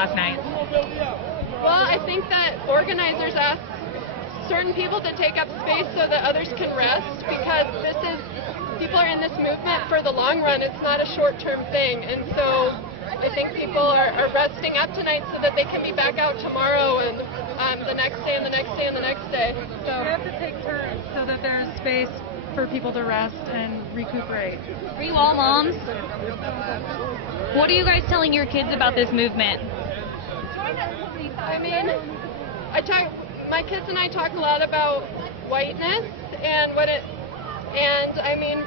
past nights? Well, I think that organizers ask certain people to take up space so that others can rest, because people are in this movement for the long run. It's not a short-term thing, and so I think people are resting up tonight so that they can be back out tomorrow and the next day and the next day and the next day. So we have to take turns so that there's space for people to rest and recuperate. Are you all moms? What are you guys telling your kids about this movement? I mean, my kids and I talk a lot about whiteness and I mean,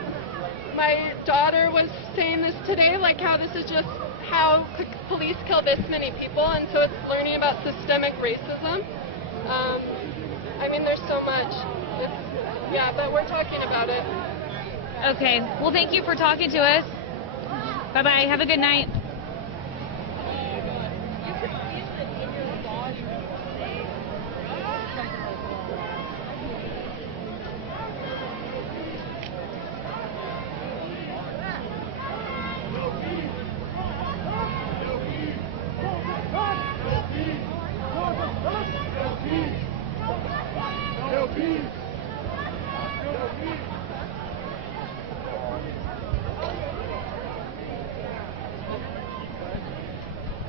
my daughter was saying this today, like how this is just how could police kill this many people, and so it's learning about systemic racism. I mean, there's so much. But we're talking about it. Okay, well, thank you for talking to us. Bye-bye, have a good night.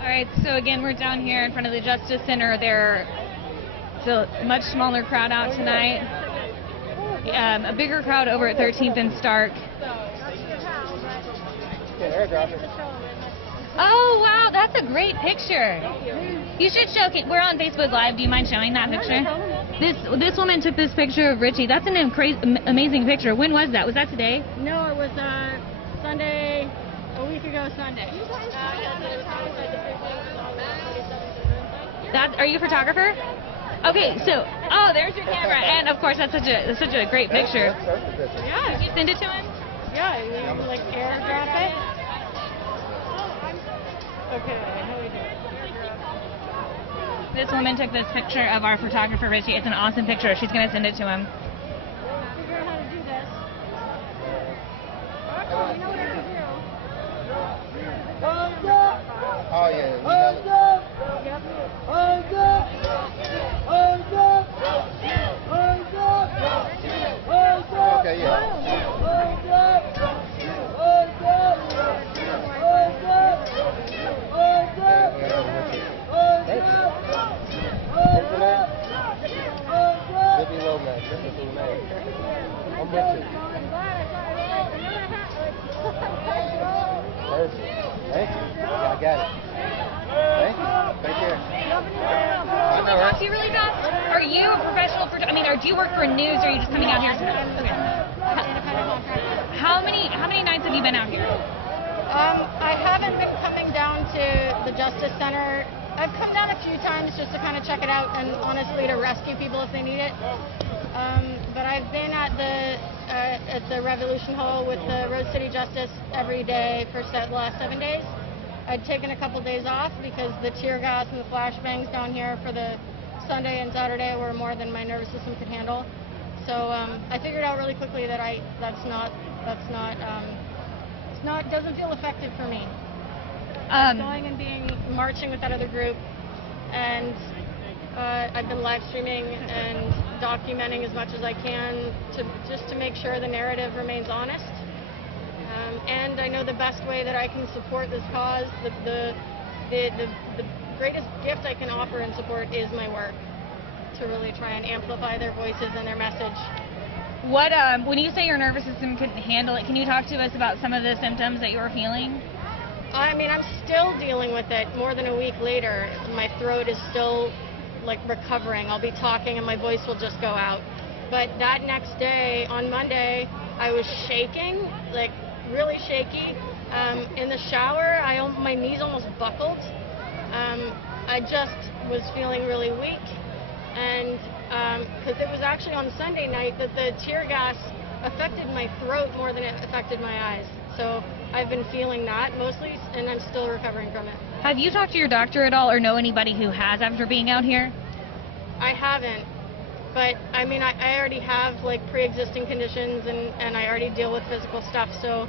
All right, so again, we're down here in front of the Justice Center. It's a much smaller crowd out tonight. A bigger crowd over at 13th and Stark. Oh, wow, that's a great picture. You should show it. We're on Facebook Live. Do you mind showing that picture? This woman took this picture of Richie. That's an amazing picture. When was that? Was that today? No, it was Sunday, a week ago Sunday. Are you a photographer? Okay, so, there's your camera, and of course that's such a great picture. Yeah. Did you send it to him? Yeah, you like airdrop it. Okay, how do we do it? This woman took this picture of our photographer Richie. It's an awesome picture. She's gonna send it to him. Figure out how to do this. Oh, you know what I can do? Oh yeah. Yep. Okay, yeah. I'm with you. Perfect. Thank you. I got it. Thank you. Take care. Talk to you really fast. Are you a professional? Do you work for news, or are you just coming out here? Okay. How many nights have you been out here? I haven't been coming down to the Justice Center. I've come down a few times just to kind of check it out and honestly to rescue people if they need it. But I've been at the Revolution Hall with the Rose City Justice every day for the last 7 days. I'd taken a couple days off because the tear gas and the flashbangs down here for the Sunday and Saturday were more than my nervous system could handle. So I figured out really quickly that doesn't feel effective for me. Going and marching with that other group, and I've been live streaming and documenting as much as I can to make sure the narrative remains honest. And I know the best way that I can support this cause, the greatest gift I can offer and support is my work, to really try and amplify their voices and their message. What when you say your nervous system couldn't handle it, can you talk to us about some of the symptoms that you were feeling? I mean, I'm still dealing with it more than a week later. My throat is still like recovering. I'll be talking and my voice will just go out. But that next day, on Monday, I was shaking, like really shaky. In the shower, my knees almost buckled. I just was feeling really weak. And because it was actually on Sunday night that the tear gas affected my throat more than it affected my eyes. So I've been feeling that mostly, and I'm still recovering from it. Have you talked to your doctor at all, or know anybody who has after being out here? I haven't, but I mean, I already have like pre-existing conditions, and I already deal with physical stuff. So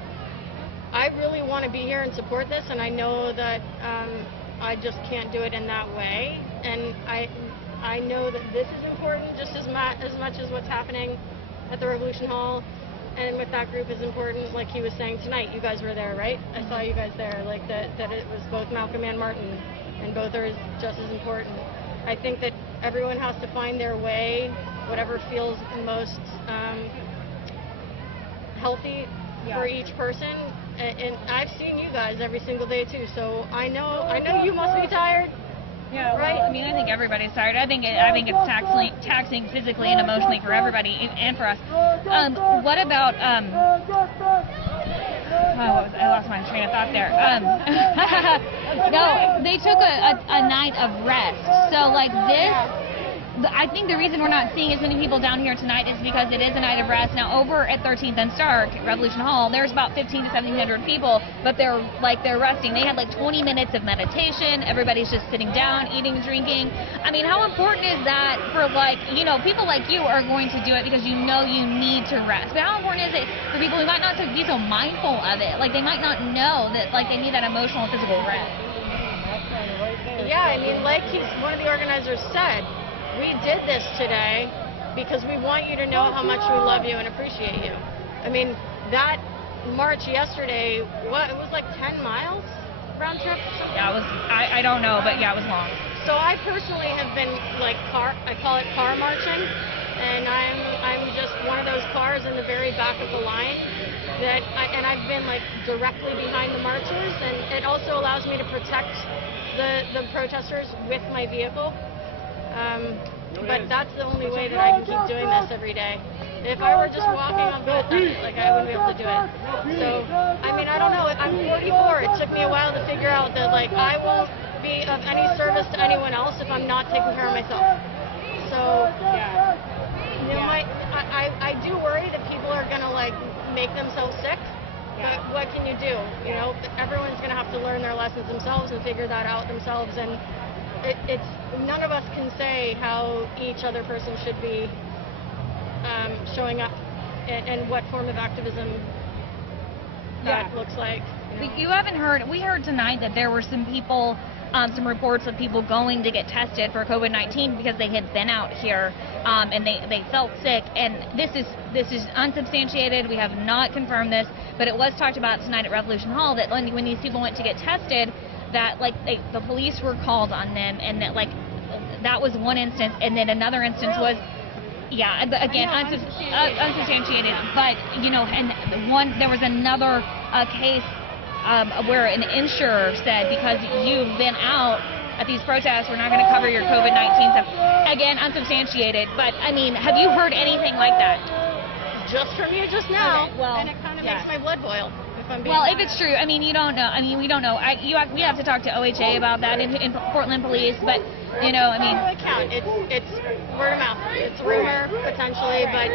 I really want to be here and support this, and I know that I just can't do it in that way. And I know that this is important just as much as what's happening at the Revolution Hall and with that group is important. Like he was saying tonight, you guys were there, right? I saw you guys there. Like that it was both Malcolm and Martin, and both are just as important. I think that everyone has to find their way, whatever feels most healthy for each person. And I've seen you guys every single day too, so I know you must be tired. Yeah, right. I mean, I think everybody's tired. I think it's taxing physically and emotionally for everybody and for us. What about I lost my train of thought there. No, they took a night of rest. So like this, I think the reason we're not seeing as many people down here tonight is because it is a night of rest. Now over at 13th and Stark, Revolution Hall, there's about 1,500 to 1,700 people, but they're resting. They had like 20 minutes of meditation. Everybody's just sitting down, eating, drinking. I mean, how important is that for people like you are going to do it because you know you need to rest. But how important is it for people who might not be so mindful of it? Like they might not know that they need that emotional and physical rest. Yeah, I mean, like one of the organizers said, we did this today because we want you to know how much we love you and appreciate you. I mean, that march yesterday, it was like 10 miles round trip? Yeah, it was, I don't know, but yeah, it was long. So I personally have been I call it car marching, and I'm just one of those cars in the very back of the line and I've been directly behind the marchers, and it also allows me to protect the protesters with my vehicle. But that's the only way that I can keep doing this every day. If I were just walking on foot, I wouldn't be able to do it. So, I mean, I don't know. I'm 44. It took me a while to figure out that, I won't be of any service to anyone else if I'm not taking care of myself. So, I do worry that people are going to, make themselves sick. But what can you do? Everyone's going to have to learn their lessons themselves and figure that out themselves. And it's none of us can say how each other person should be showing up and what form of activism that looks like. You haven't heard. We heard tonight that there were some people, some reports of people going to get tested for COVID-19 because they had been out here and they felt sick. And this is unsubstantiated. We have not confirmed this, but it was talked about tonight at Revolution Hall that when these people went to get tested, that the police were called on them, and that was one instance, and then another instance was again unsubstantiated, but and there was another case where an insurer said because you've been out at these protests, we're not going to cover your COVID-19 stuff. Again, unsubstantiated, but I mean, have you heard anything like that? Just from you just now, okay, well, and it kind of makes my blood boil. If it's true, I mean, you don't know. I mean, we don't know. We have to talk to OHA about that in Portland Police, but I mean, it's word of mouth. It's rumor potentially, but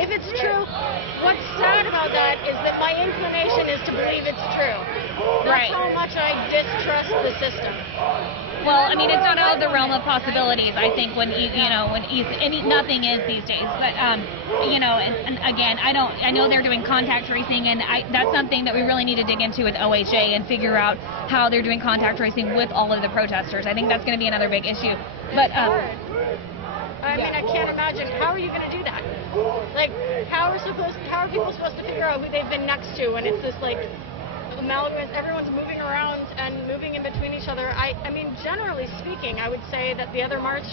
if it's true, what's sad about that is that my inclination is to believe it's true. That's how much I distrust the system. Well, I mean, it's not out of the realm of possibilities. I think when nothing is these days. But and again, I know they're doing contact tracing, and that's something that we really need to dig into with OHA and figure out how they're doing contact tracing with all of the protesters. I think that's going to be another big issue. But I mean, I can't imagine. How are you going to do that? How are people supposed to figure out who they've been next to when it's this amalgamous, everyone's moving around and moving in between each other? I mean, generally speaking, I would say that the other march,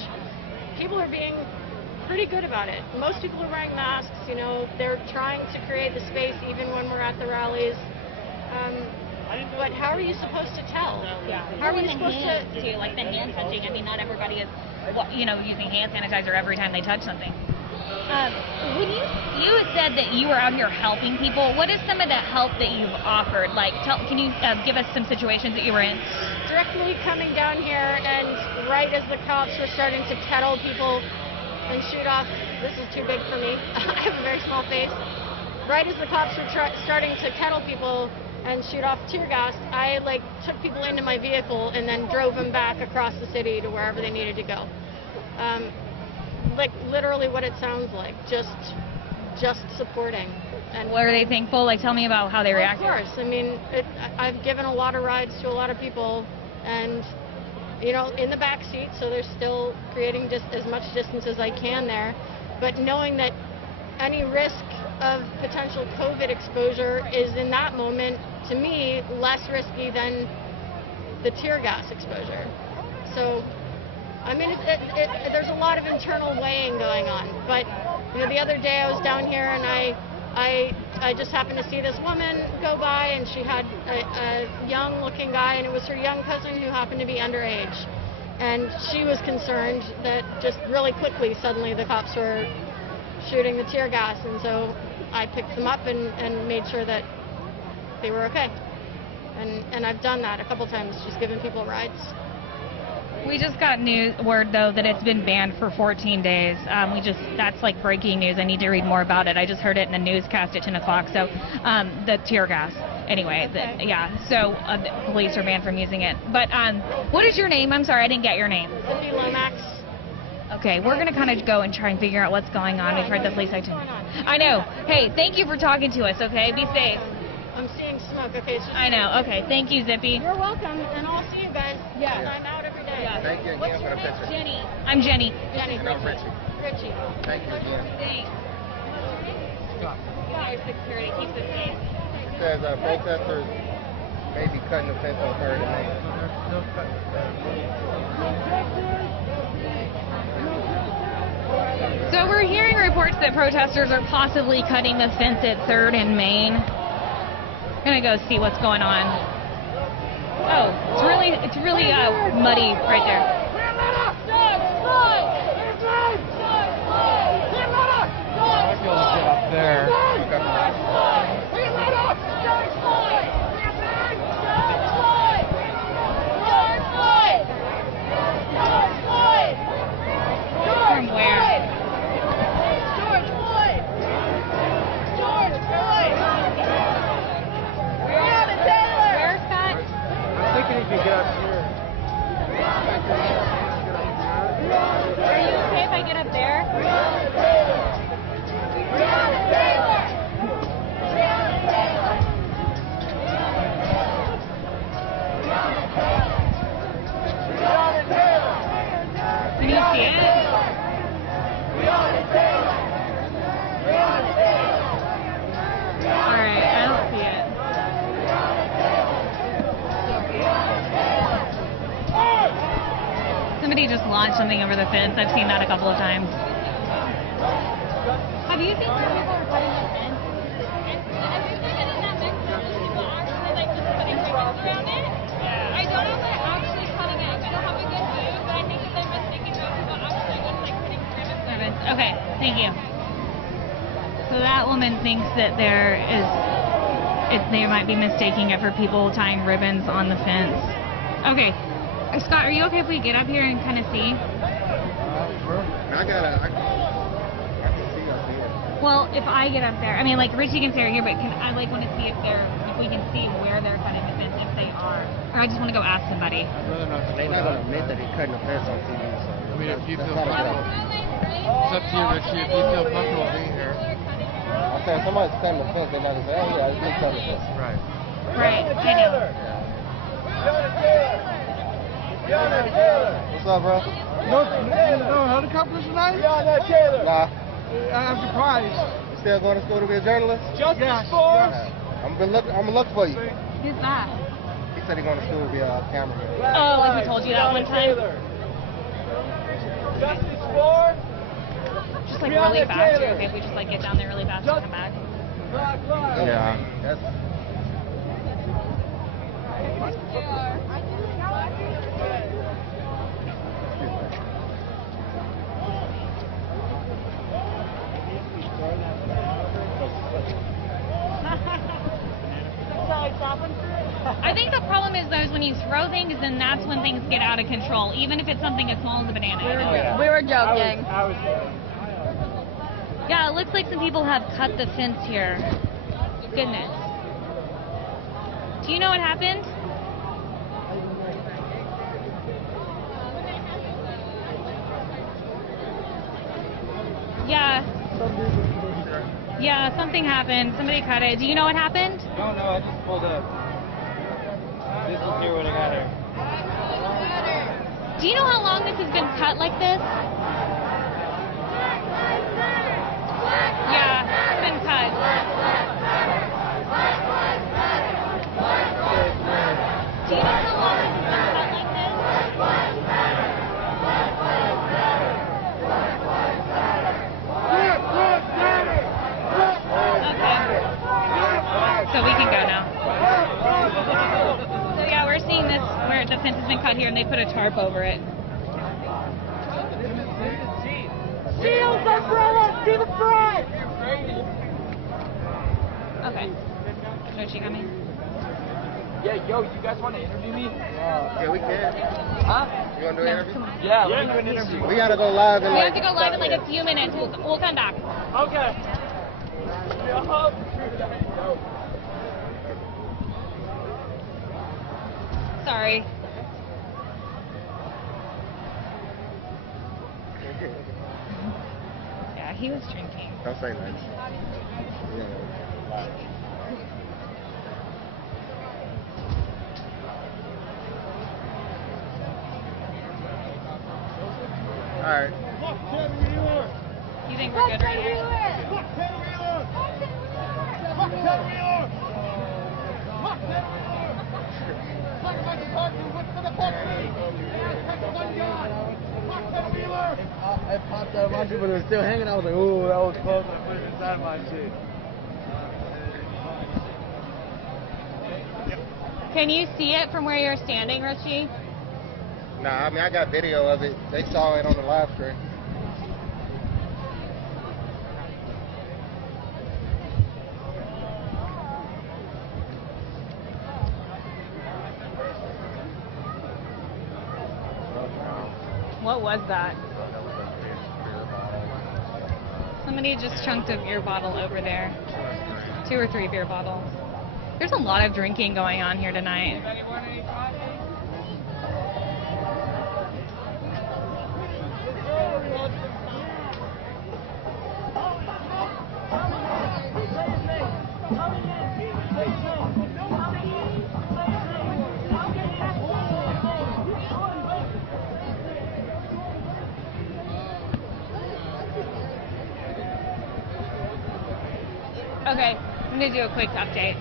people are being pretty good about it. Most people are wearing masks, they're trying to create the space even when we're at the rallies. But how are you supposed to tell? How are you supposed to do the hand touching? I mean, not everybody is using hand sanitizer every time they touch something. When you said that you were out here helping people, what is some of the help that you've offered? Can you give us some situations that you were in? Directly coming down here, and right as the cops were starting to kettle people and shoot off, this is too big for me, I have a very small face. Right as the cops were starting to kettle people and shoot off tear gas, I took people into my vehicle and then drove them back across the city to wherever they needed to go. Literally what it sounds like, just supporting. And were they thankful? Tell me about how they reacted. Of course. I mean, I've given a lot of rides to a lot of people, and in the back seat, so they're still creating just as much distance as I can there. But knowing that any risk of potential COVID exposure is in that moment, to me, less risky than the tear gas exposure. So, I mean, there's a lot of internal weighing going on. But the other day I was down here and I just happened to see this woman go by, and she had a young-looking guy, and it was her young cousin who happened to be underage. And she was concerned that just really quickly, suddenly the cops were shooting the tear gas, and so I picked them up and made sure that they were okay. And I've done that a couple times, just giving people rides. We just got word though that it's been banned for 14 days. That's like breaking news. I need to read more about it. I just heard it in the newscast at 10 o'clock. So the tear gas. Anyway, so the police are banned from using it. But what is your name? I'm sorry, I didn't get your name. Cindy Lomax. Okay, we're going to kind of go and try and figure out what's going on. We've heard the police action. I know. Hey, thank you for talking to us, okay? Be safe. I'm seeing smoke. Okay. I know. Okay, thank you, Zippy. You're welcome, and I'll see you guys. Yeah. I'm out every day. Yeah. Thank you again for the picture. Jenny. I'm Jenny. Jenny. And I'm Richie. Richie. Thank you again. Thanks. Scott, your security keeps us safe. It says protesters may be cutting the fence on 3rd and Main. So we're hearing reports that protesters are possibly cutting the fence at 3rd and Main. I'm gonna go see what's going on. Oh, it's really muddy right there. Get up there. From where? George Floyd! George Floyd! Breonna Taylor! Where's that? I'm thinking he can get up here. Are you okay if I get up there? Breonna Taylor! Breonna Taylor! Breonna Taylor! Breonna Taylor! Can you see it? Alright, I don't see it. Somebody just launched something over the fence. I've seen that a couple of times. Have you seen where people are cutting the fence? Have you seen it in that mix where people actually like just putting ribbons around it? I don't know if they're actually cutting it. I don't have a good view, but I think that they're mistaking that people actually just like putting ribbons. Okay, thank you. So that woman thinks that they might be mistaking it for people tying ribbons on the fence. Okay. Scott, are you okay if we get up here and kind of see? I can see up here. Well, if I get up there, I mean, like Richie can stay right here, but I want to see if we can see where they're cutting the fence, if they are, or I just want to go ask somebody. I'd rather not They're not going to admit that they're cutting the fence on TV. So I mean, if you feel that's not comfortable, it's up to you, Richie. If you feel comfortable being here. I'm saying somebody's cutting the fence. They're not going to say, oh, yeah, I did cut the fence. Right. Right, I know. What's up, bro? No helicopters tonight? Nah. I'm surprised. You still going to school to be a journalist? Yes. I'm gonna look for you. Who's that? He said he's going to school to be a cameraman. Oh, like we told you that one time? Justice for Just like really fast. Okay, if we just like get down there really fast and come back. Yeah. That's. I think the problem is though is when you throw things, then that's when things get out of control, even if it's something as small as a banana. We were joking. Yeah, it looks like some people have cut the fence here. Goodness. Do you know what happened? Yeah. Yeah, something happened. Somebody cut it. Do you know what happened? No, I just pulled up. This is here when I got here. Do you know how long this has been cut like this? Yeah, it's been cut. Do you know how long this has been cut like this? Okay. So we can go now. So yeah, we're seeing this where the fence has been cut here and they put a tarp over it. Shields, umbrella, see the front! Okay. So she coming? Yeah, yo, you guys want to interview me? Yeah, we can. Huh? You want to do an interview? Yeah, let me do an interview. We got to go live in We like... have to go live in like a few minutes. We'll come back. Okay. Sorry. Yeah, he was drinking. Don't say that. Yeah, live. All right. You think we're good right here? It popped out of my shit, but it was still hanging. I was like, ooh, that was close. I put it inside my shit. Can you see it from where you're standing, Richie? Nah, I mean, I got video of it. They saw it on the live stream. What was that? Somebody just chunked a beer bottle over there. 2 or 3 beer bottles. There's a lot of drinking going on here tonight. Okay, I'm going to do a quick update.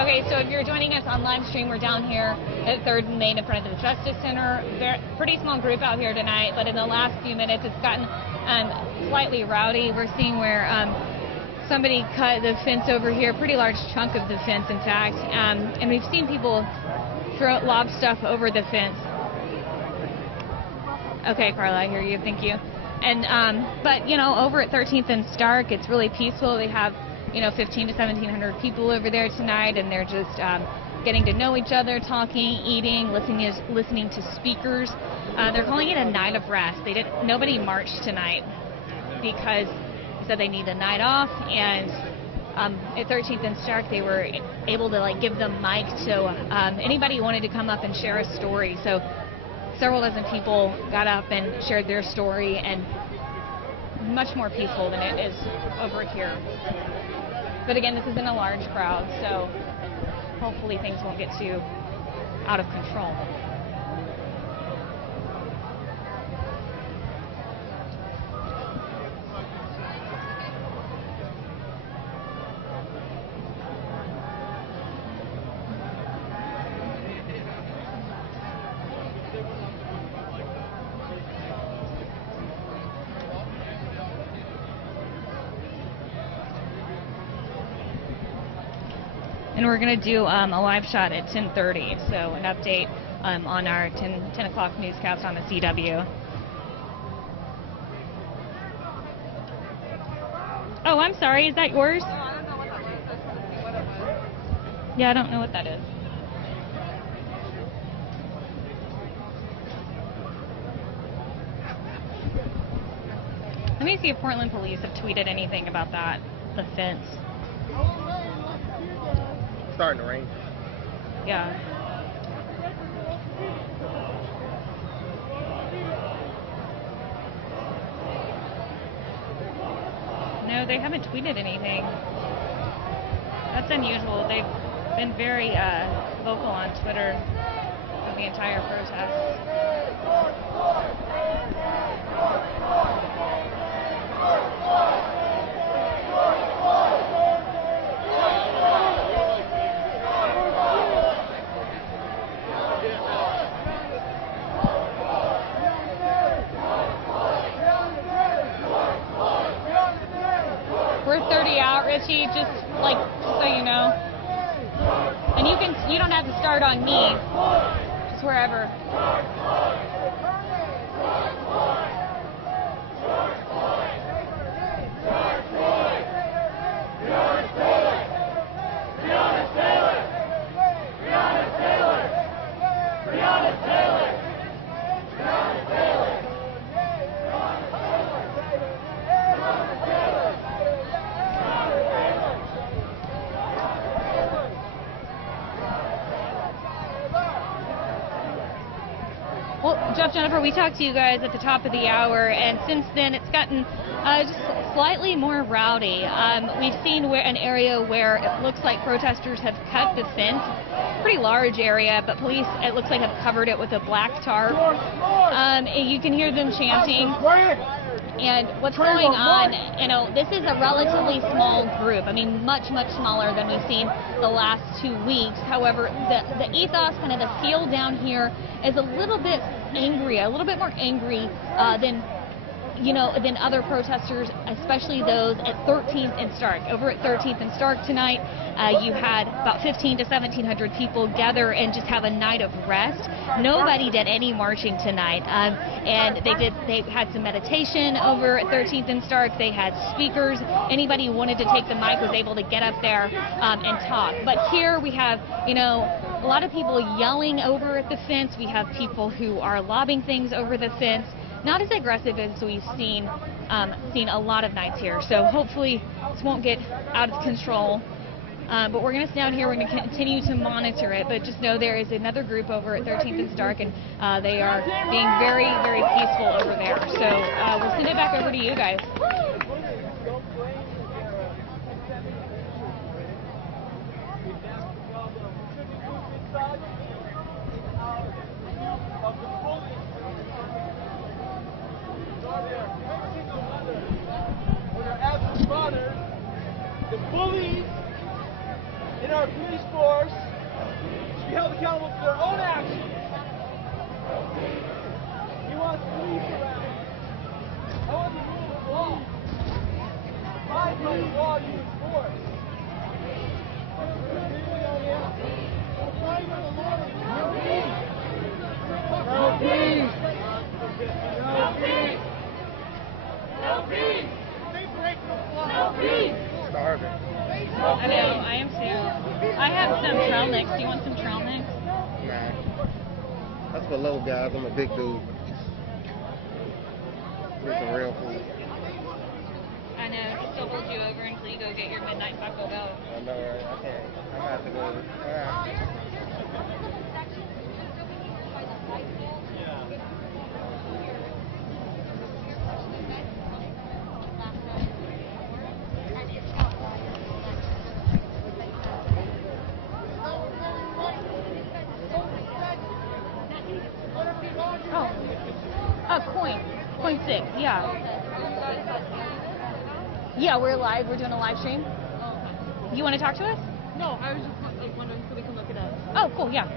Okay, so if you're joining us on live stream, we're down here at 3rd and Main in front of the Justice Center. Pretty small group out here tonight, but in the last few minutes it's gotten slightly rowdy. We're seeing where somebody cut the fence over here, pretty large chunk of the fence, in fact, and we've seen people lob stuff over the fence. Okay, Carla, I hear you. Thank you. And but you know, over at 13th and Stark, it's really peaceful. They have 15 to 1,700 people over there tonight, and they're just getting to know each other, talking, eating, listening to speakers. They're calling it a night of rest. Nobody marched tonight because they said they need a night off, and at 13th and Stark, they were able to give them mic to anybody who wanted to come up and share a story. So several dozen people got up and shared their story, and much more peaceful than it is over here. But again, this isn't a large crowd, so hopefully things won't get too out of control. And we're going to do a live shot at 10:30, so an update on our 10 o'clock newscast on the CW. Oh, I'm sorry, is that yours? Yeah, I don't know what that is. Let me see if Portland police have tweeted anything about that, the fence. Starting to rain. Yeah. No, they haven't tweeted anything. That's unusual. They've been very vocal on Twitter of the entire protest. sheet, just like so you know. And you don't have to start on me, just wherever. Well, Jeff, Jennifer, we talked to you guys at the top of the hour, and since then it's gotten just slightly more rowdy. We've seen an area where it looks like protesters have cut the fence, pretty large area, but police, it looks like, have covered it with a black tarp. You can hear them chanting. And what's going on, you know, this is a relatively small group. I mean, much, much smaller than we've seen the last 2 weeks. However, the ethos, kind of the feel down here is a little bit angry, a little bit more angry than other protesters, especially those at 13th and Stark. Over at 13th and Stark tonight, you had about 1,500 to 1,700 people gather and just have a night of rest. Nobody did any marching tonight, and they had some meditation over at 13th and Stark. They had speakers. Anybody who wanted to take the mic was able to get up there and talk. But here we have, a lot of people yelling over at the fence. We have people who are lobbing things over the fence. Not as aggressive as we've seen a lot of nights here. So hopefully this won't get out of control. But we're going to stay down here. We're going to continue to monitor it. But just know there is another group over at 13th and Stark, and they are being very, very peaceful over there. So we'll send it back over to you guys. The bullies in our police force should be held accountable for their own actions. He wants police around. I want the rule of law. Abide by the law you enforce. No peace. No peace. No peace. No peace. Starving. I know, I am too. I have some trail mix. Do you want some trail mix? Nah. That's for little guys. I'm a big dude. Need some real food. I know. Still hold you over until you go get your midnight Taco Bell. I know, right? I can't. I'm gonna have to go. Coin 6, yeah. Yeah, we're live. We're doing a live stream. You want to talk to us? No, I was just wondering if we can look it up. Oh, cool, yeah.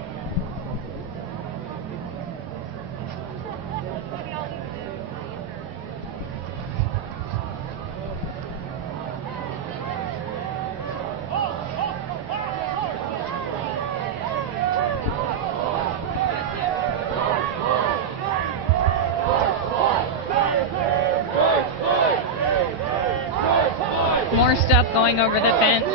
More stuff going over the fence.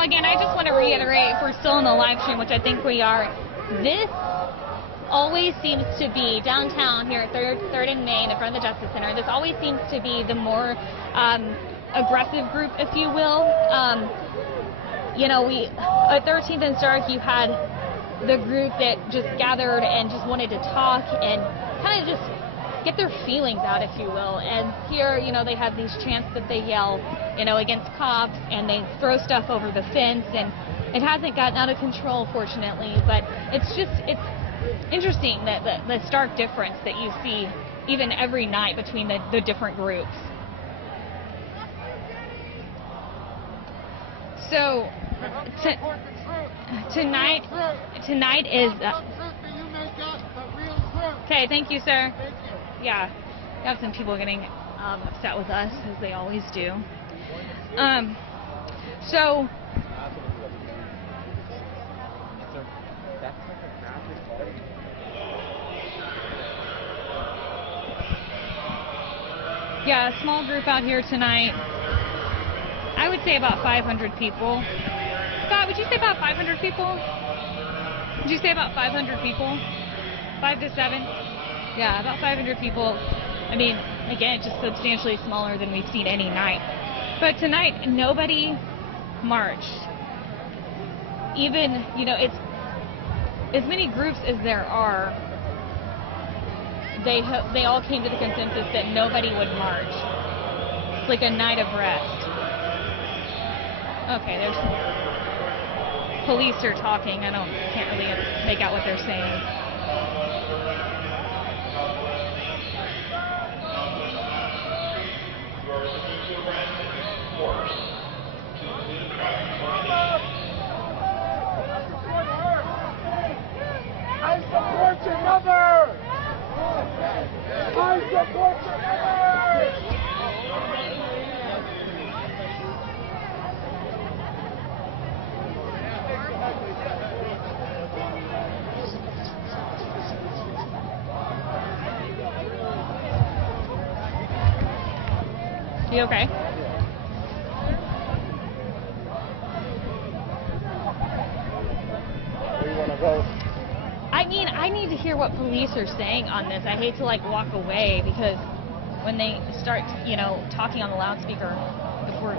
Again, I just want to reiterate, if we're still in the live stream, which I think we are, this always seems to be downtown here at 3rd and Main in front of the Justice Center. This always seems to be the more aggressive group, if you will. We at 13th and Stark, you had the group that just gathered and just wanted to talk and kind of just get their feelings out, if you will. And here, you know, they have these chants that they yell, you know, against cops, and they throw stuff over the fence, and it hasn't gotten out of control, fortunately, but it's interesting that the stark difference that you see even every night between the different groups. So tonight is okay. Thank you, sir. Yeah, we have some people getting upset with us, as they always do. So. Yeah, a small group out here tonight. I would say about 500 people. Scott, would you say about 500 people? Would you say about 500 people? 5 to 7? Yeah, about 500 people. I mean, again, just substantially smaller than we've seen any night. But tonight, nobody marched. Even, you know, it's as many groups as there are. They all came to the consensus that nobody would march. It's like a night of rest. Okay, there's police are talking. I can't really make out what they're saying. I support your mother! I support your mother! You okay? Where you want to go? I mean, I need to hear what police are saying on this. I hate to like walk away because when they start, you know, talking on the loudspeaker, if we're,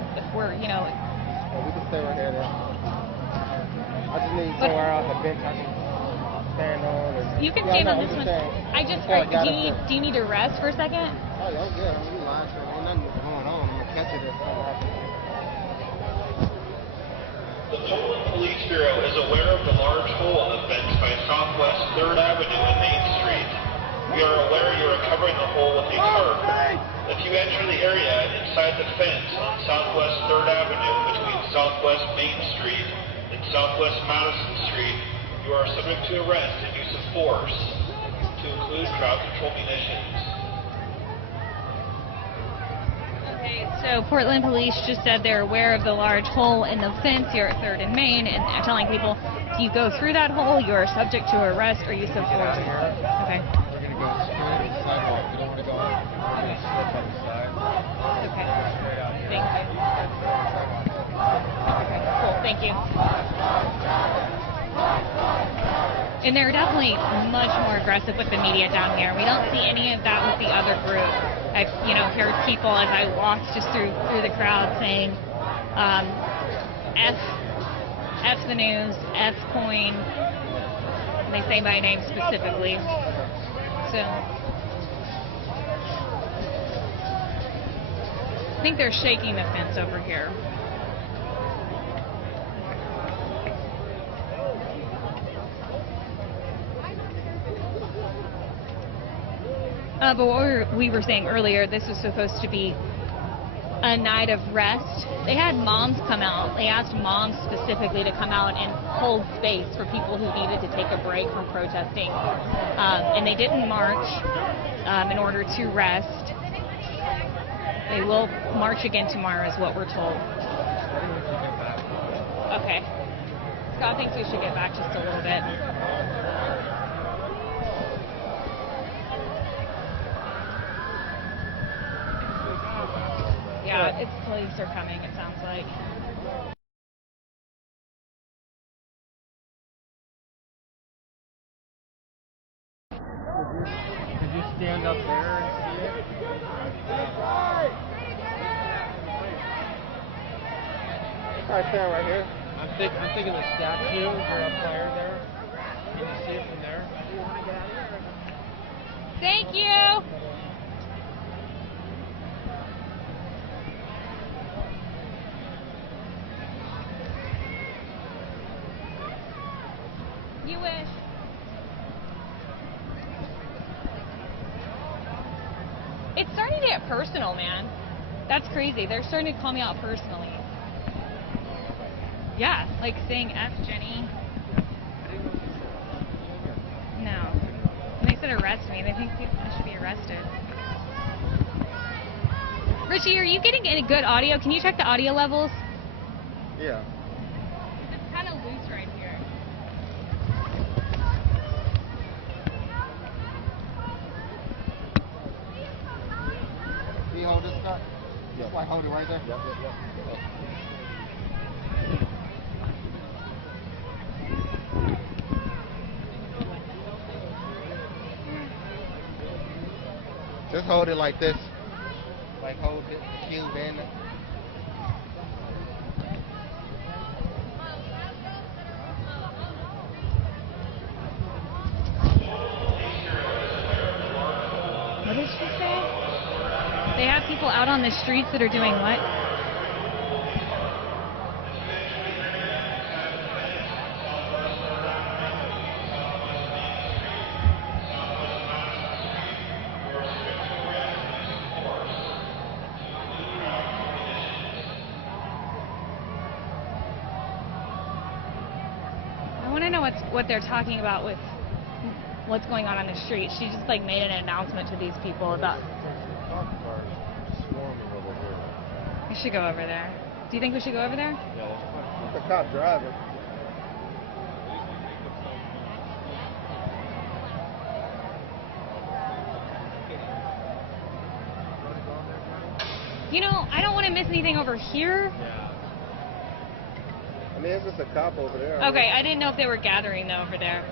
you know. Well, we can stay right here then. I just need somewhere else, a bench I can stand on. You can stand on this one. Do you need to rest for a second? Oh, yeah, good. I mean, you live, so ain't nothing going on. I'm gonna catch it if something happens. The Portland Police Bureau is aware of the large hole in the fence by Southwest 3rd Avenue and Main Street. We are aware you are covering the hole with a tarp. If you enter the area inside the fence on Southwest 3rd Avenue between Southwest Main Street and Southwest Madison Street, you are subject to arrest and use of force, to include crowd control munitions. Okay, so Portland police just said they're aware of the large hole in the fence here at 3rd and Main, and they're telling people, if you go through that hole, you are subject to arrest or use of force. Okay. We're gonna go straight to the sidewalk. We don't want to go out. We're gonna slip on the side. Okay. Thank you. Okay, cool. Thank you. And they're definitely much more aggressive with the media down here. We don't see any of that with the other group. I've, you know, heard people as I walked just through the crowd saying, F the news, F coin. And they say my name specifically. So I think they're shaking the fence over here. But what we were saying earlier, this was supposed to be a night of rest. They had moms come out. They asked moms specifically to come out and hold space for people who needed to take a break from protesting. And they didn't march in order to rest. They will march again tomorrow is what we're told. Okay. Scott thinks we should get back just a little bit. Yeah, it's police are coming, it sounds like. Could you stand up there and see it? Alright, stand right here. I'm thinking the statues are up higher there. Can you see it from there? Thank you. You wish. It's starting to get personal, man. That's crazy. They're starting to call me out personally. Yeah, like saying F Jenny. No. And they said arrest me. They think I should be arrested. Richie, are you getting any good audio? Can you check the audio levels? Yeah. It's kind of loose right here. Can you hold this stuff? Yeah. Like hold it right there? Yep. Just hold it like this. Like hold it, cube in. What did she say? They have people out on the streets that are doing what? I want to know what they're talking about with what's going on the street. She just like made an announcement to these people about. We should go over there. Do you think we should go over there? Yeah, the cop driving. You know, I don't want to miss anything over here. I mean, it's just a cop over there. Okay, I didn't know if they were gathering though over there.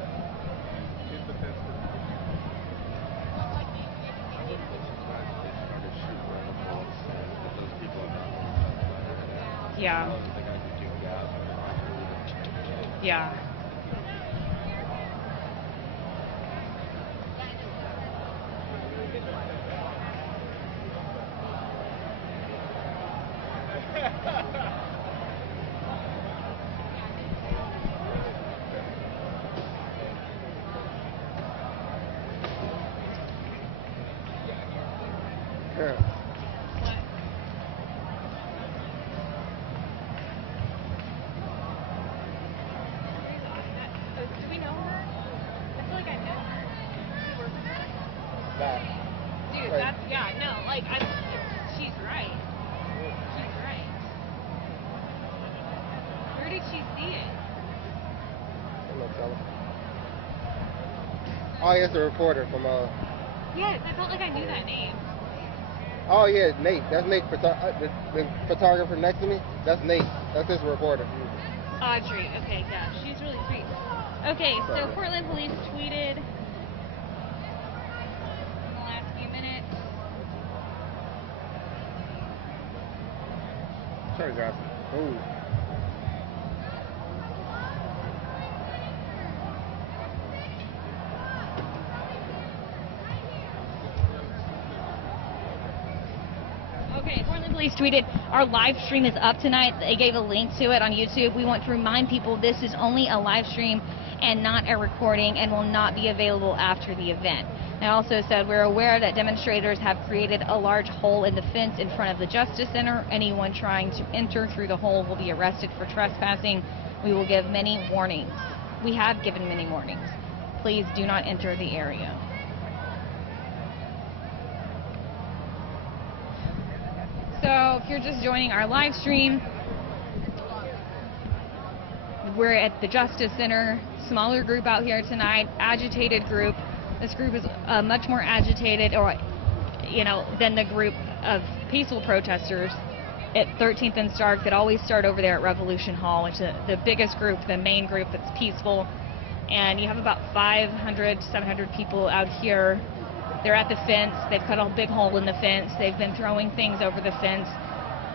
Yeah. Yeah. Yeah. Do we know her? I feel like I know her. That. Dude, Right. that's, yeah, no, like, she's right. She's right. Where did she see it? I'm gonna tell him. Oh, yeah, it's a reporter from Yes, I felt like I knew that name. Oh yeah, Nate. That's Nate. The photographer next to me. That's Nate. That's his reporter. Audrey, okay, yeah, she's really sweet. Okay, so Portland police tweeted in the last few minutes. Try to grab some food. Okay, Portland police tweeted, our live stream is up tonight. They gave a link to it on YouTube. We want to remind people this is only a live stream and not a recording and will not be available after the event. They also said, we're aware that demonstrators have created a large hole in the fence in front of the Justice Center. Anyone trying to enter through the hole will be arrested for trespassing. We will give many warnings. We have given many warnings. Please do not enter the area. So if you're just joining our live stream, we're at the Justice Center, smaller group out here tonight, agitated group. This group is much more agitated, or than the group of peaceful protesters at 13th and Stark that always start over there at Revolution Hall, which is the biggest group, the main group that's peaceful. And you have about 500, 700 people out here. They're at the fence. They've cut a big hole in the fence. They've been throwing things over the fence.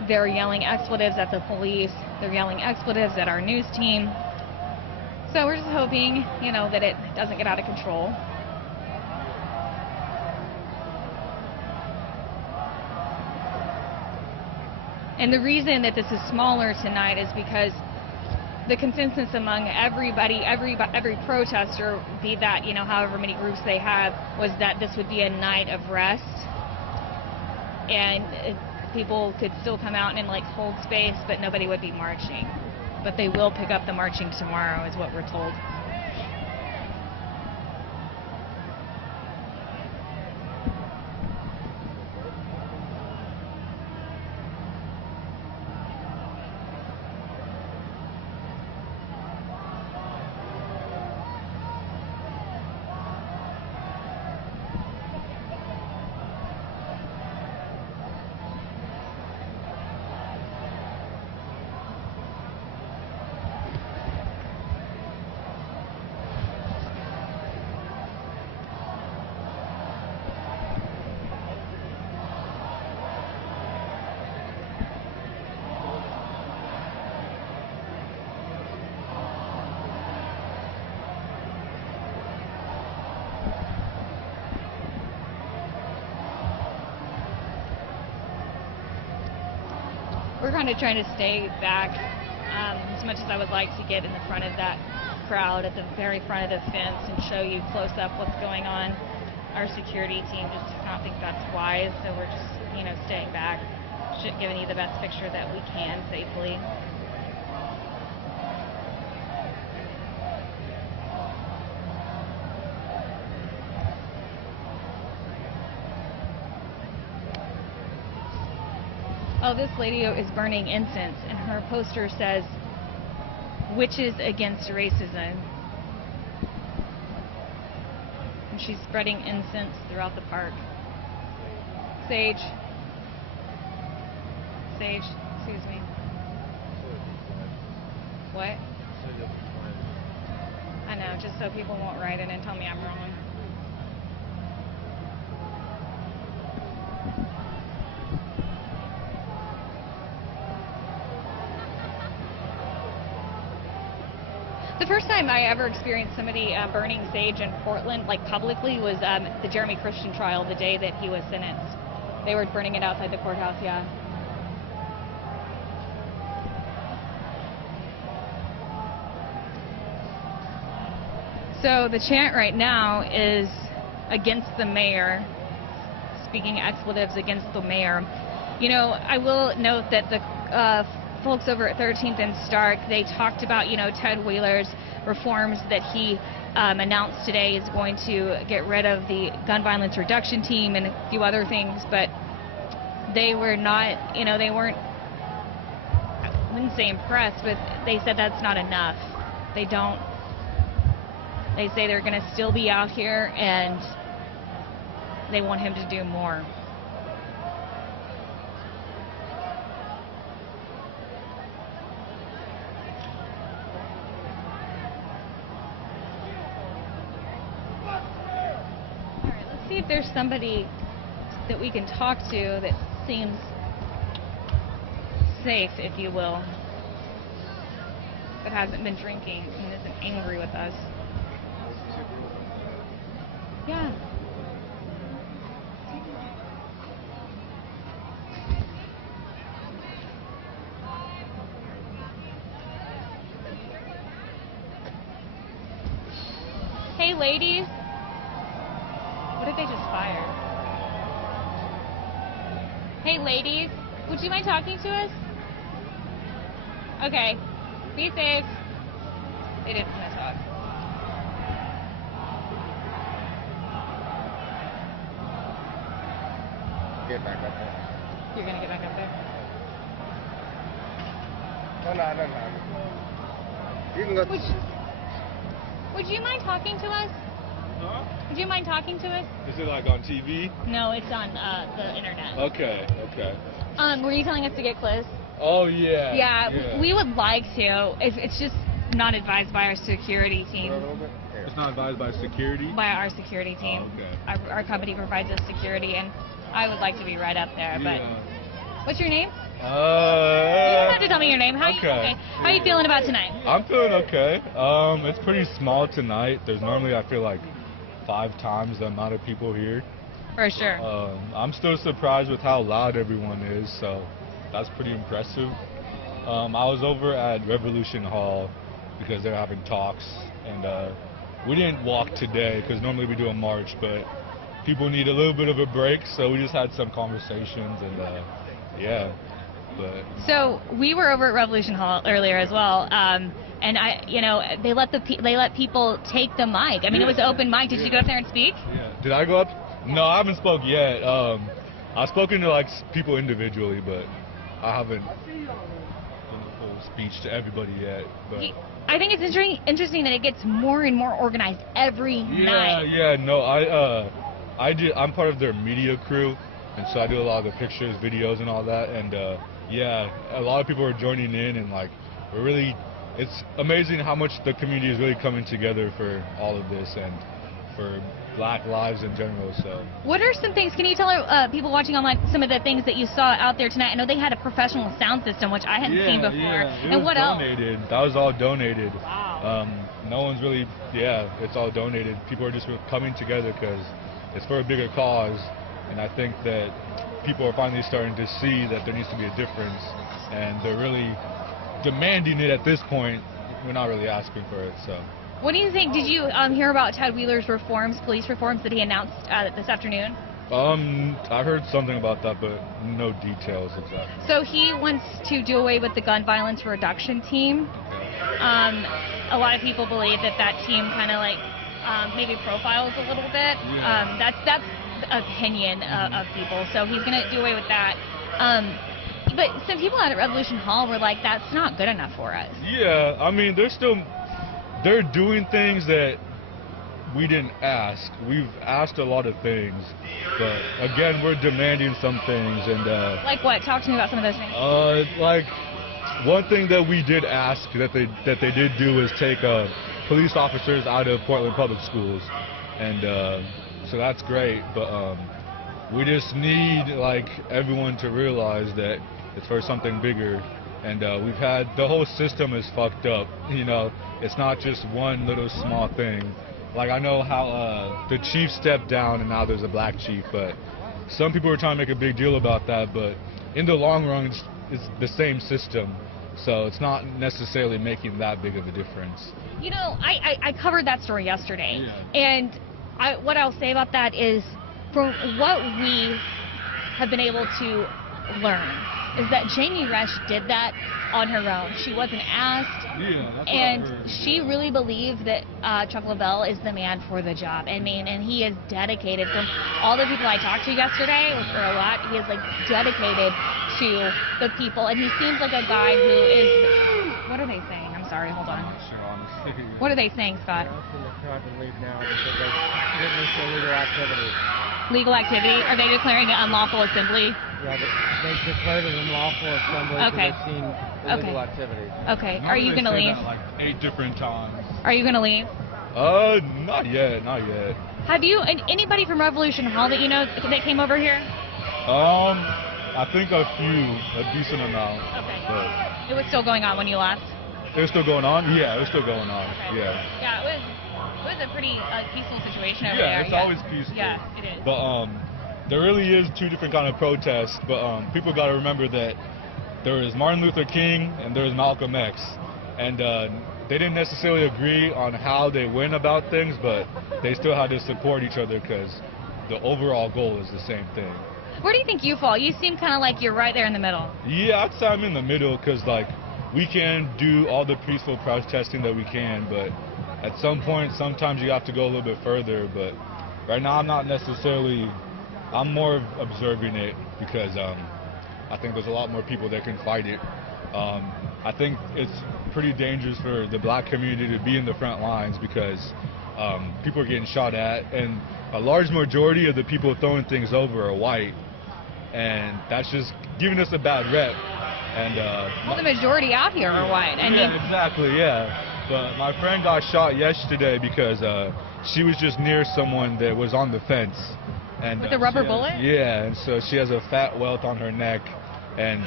They're yelling expletives at the police. They're yelling expletives at our news team. So we're just hoping, that it doesn't get out of control. And the reason that this is smaller tonight is because the consensus among everybody, every protester, be that, you know, however many groups they have, was that this would be a night of rest. And people could still come out and like hold space, but nobody would be marching. But they will pick up the marching tomorrow, is what we're told. We're kind of trying to stay back as much as I would like to get in the front of that crowd at the very front of the fence and show you close up what's going on. Our security team just does not think that's wise, so we're just, you know, staying back, giving you the best picture that we can safely. Oh, this lady is burning incense, and her poster says, "Witches against racism." And she's spreading incense throughout the park. Sage. Sage, excuse me. What? I know, just so people won't write in and tell me I'm wrong. The first time I ever experienced somebody burning sage in Portland, like publicly, was the Jeremy Christian trial, the day that he was sentenced. They were burning it outside the courthouse, yeah. So the chant right now is against the mayor, speaking expletives against the mayor. You know, I will note that the folks over at 13th and Stark, they talked about, you know, Ted Wheeler's reforms that he announced today is going to get rid of the gun violence reduction team and a few other things, but they were not, you know, they weren't, I wouldn't say impressed, but they said that's not enough. They say they're going to still be out here and they want him to do more. See if there's somebody that we can talk to that seems safe, if you will, that hasn't been drinking and isn't angry with us. Yeah. Hey, ladies. What did they just fire? Hey, ladies, would you mind talking to us? Okay, be safe. They didn't want to talk. Get back up there. You're gonna get back up there? No. You can go. Would you mind talking to us? Huh? Would you mind talking to us? Is it like on TV? No, it's on the internet. Okay. Were you telling us to get close? Oh, yeah. Yeah, we would like to. It's just not advised by our security team. It's not advised by security? By our security team. Oh, okay. Our company provides us security, and I would like to be right up there. But what's your name? You don't have to tell me your name. How are you feeling about tonight? I'm feeling okay. It's pretty small tonight. There's normally, I feel like, 5 times the amount of people here. For sure. I'm still surprised with how loud everyone is, so that's pretty impressive. I was over at Revolution Hall because they're having talks, and we didn't walk today because normally we do a march, but people need a little bit of a break, so we just had some conversations, and yeah. But So we were over at Revolution Hall earlier as well, and they let people take the mic. I mean, it was open mic. Did you go up there and speak? yeah. Did I go up? No, I haven't spoke yet. I've spoken to like people individually, but I haven't done a full speech to everybody yet. But I think it's interesting that it gets more and more organized every night. yeah, no, I'm part of their media crew, and so I do a lot of the pictures, videos, and all that. And yeah, a lot of people are joining in, and like it's amazing how much the community is really coming together for all of this and for Black lives in general. So What are some things, can you tell people watching online some of the things that you saw out there tonight? I know they had a professional sound system, which I hadn't seen before. Yeah. And what else? Donated. That was all donated. Wow. No one's really, it's all donated. People are just coming together because it's for a bigger cause, and I think that people are finally starting to see that there needs to be a difference, and they're really demanding it at this point. We're not really asking for it, so. What do you think? Did you hear about Ted Wheeler's reforms, police reforms that he announced this afternoon? I heard something about that, but no details exactly. So he wants to do away with the gun violence reduction team. A lot of people believe that team kind of like maybe profiles a little bit. Yeah. That's opinion of people. So he's going to do away with that. But some people out at Revolution Hall were like, that's not good enough for us. Yeah, I mean, they're doing things that we didn't ask. We've asked a lot of things, but again, we're demanding some things. And like what? Talk to me about some of those things. like one thing that we did ask that they did do is take police officers out of Portland public schools, and so that's great. But we just need like everyone to realize that it's for something bigger. And we've had, the whole system is fucked up, you know. It's not just one little small thing. Like, I know how the chief stepped down and now there's a black chief, but some people are trying to make a big deal about that, but in the long run, it's the same system. So it's not necessarily making that big of a difference. You know, I covered that story yesterday, Yeah. and what I'll say about that is, from what we have been able to learn, is that Jamie Resch did that on her own. She wasn't asked, and she really believed that Chuck LaBelle is the man for the job. I mean, and he is dedicated. From all the people I talked to yesterday, which were a lot, he is like dedicated to the people, and he seems like a guy who is. What are they saying? I'm sorry. Hold on. Sure, honestly. What are they saying, Scott? They're asking the crowd to leave now because they witnessed illegal activity. Legal activity? Are they declaring an unlawful assembly? Yeah, they declared it an unlawful assembly Okay. because they've seen illegal activity. Okay. Are you going to leave? Like 8 different times. Are you going to leave? Not yet. Have you, anybody from Revolution Hall that you know that came over here? I think a decent amount. Okay. But It was still going on when you left? it was still going on? Yeah, it was still going on. Okay. Yeah. Yeah, it was a pretty peaceful situation over Yeah, there. it's always peaceful. Yeah, it is. But there really is 2 different kind of protests. But people got to remember that there is Martin Luther King and there is Malcolm X, and they didn't necessarily agree on how they went about things, but they still had to support each other because the overall goal is the same thing. Where do you think you fall? You seem kind of like you're right there in the middle. Yeah, I'd say I'm in the middle because like we can do all the peaceful protesting that we can, but at some point, sometimes you have to go a little bit further. But right now, I'm not necessarily. I'm more observing it because I think there's a lot more people that can fight it. I think it's pretty dangerous for the black community to be in the front lines because people are getting shot at, and a large majority of the people throwing things over are white, and that's just giving us a bad rep. And Well, the majority out here are white. I mean, exactly, yeah. But my friend got shot yesterday because she was just near someone that was on the fence. And, with a rubber bullet? Yeah, and so she has a fat welt on her neck, and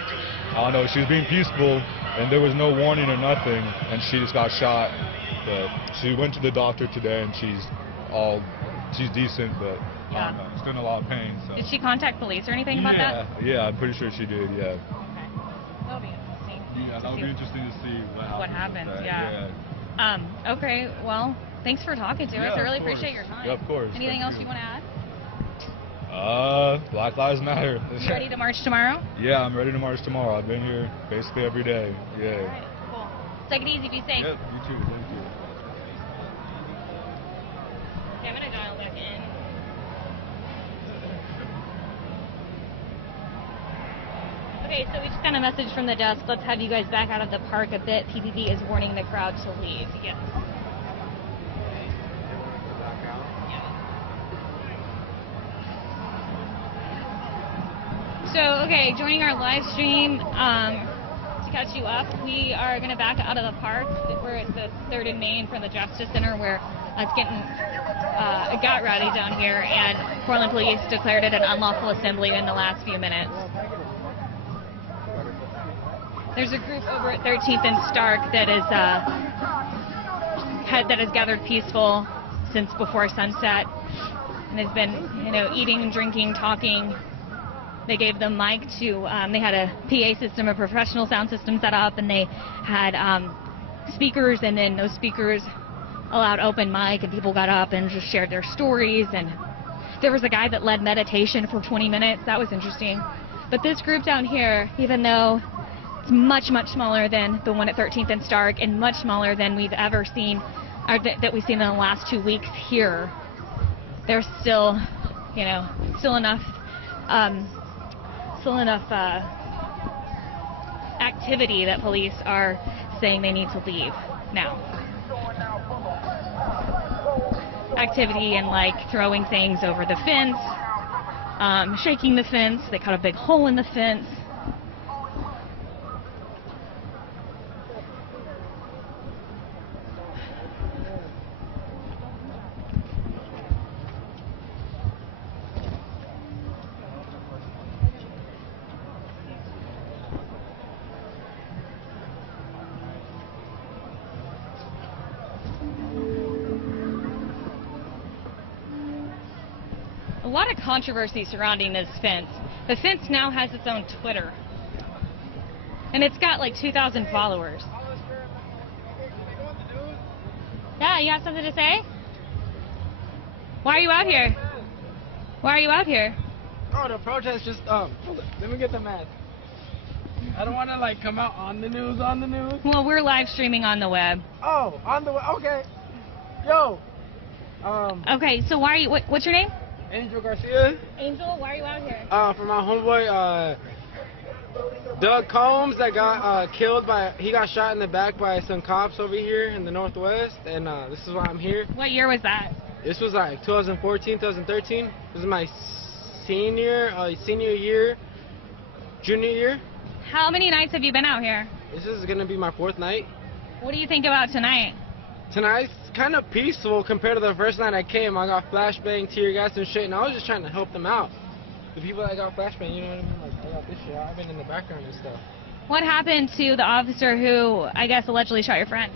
I don't know, she was being peaceful, and there was no warning or nothing, and she just got shot. But she went to the doctor today, and she's decent, but I don't know, still in a lot of pain. So. Did she contact police or anything about that? Yeah, I'm pretty sure she did, yeah. Yeah, that'll be interesting to see what happens. with that. Yeah. Okay. Well, thanks for talking to us. I really appreciate your time. Yeah, of course. Anything else you want to add? Black Lives Matter. You ready to march tomorrow? Yeah, I'm ready to march tomorrow. I've been here basically every day. Yeah. All right. Cool. Take it easy. Be safe. Yep. You too. Thank you. Okay, I'm gonna dial back in. Okay, so we just got a message from the desk. Let's have you guys back out of the park a bit. PPD is warning the crowd to leave. Yes. So, okay, joining our live stream, to catch you up, we are going to back out of the park. We're at the 3rd and Main from the Justice Center where it's it got rowdy down here, and Portland police declared it an unlawful assembly in the last few minutes. There's a group over at 13th and Stark that is that has gathered peaceful since before sunset and has been, eating, drinking, talking. They gave them mic to, they had a PA system, a professional sound system set up, and they had speakers, and then those speakers allowed open mic, and people got up and just shared their stories. And there was a guy that led meditation for 20 minutes. That was interesting. But this group down here, even though it's much, much smaller than the one at 13th and Stark, and much smaller than we've ever seen, or that we've seen in the last 2 weeks here, there's still, still enough activity that police are saying they need to leave now. Activity and throwing things over the fence, shaking the fence. They cut a big hole in the fence. A lot of controversy surrounding this fence. The fence now has its own Twitter. And it's got 2,000 followers. Yeah, you have something to say? Why are you out here? Why are you out here? Oh, the protest just, let me get the mask. I don't want to, come out on the news. Well, we're live streaming on the web. Oh, on the web, okay. Yo. Okay, so why are you, what's your name? Angel Garcia. Angel, why are you out here? For my homeboy, Doug Combs, that got killed he got shot in the back by some cops over here in the Northwest, and this is why I'm here. What year was that? This was 2014, 2013. This is my senior year, junior year. How many nights have you been out here? This is gonna be my 4th night. What do you think about tonight? Tonight's kind of peaceful compared to the first night I came. I got flashbang, tear gas, and shit, and I was just trying to help them out. The people that got flashbang, you know what I mean? I got this shit. I've been in the background and stuff. What happened to the officer who, I guess, allegedly shot your friend?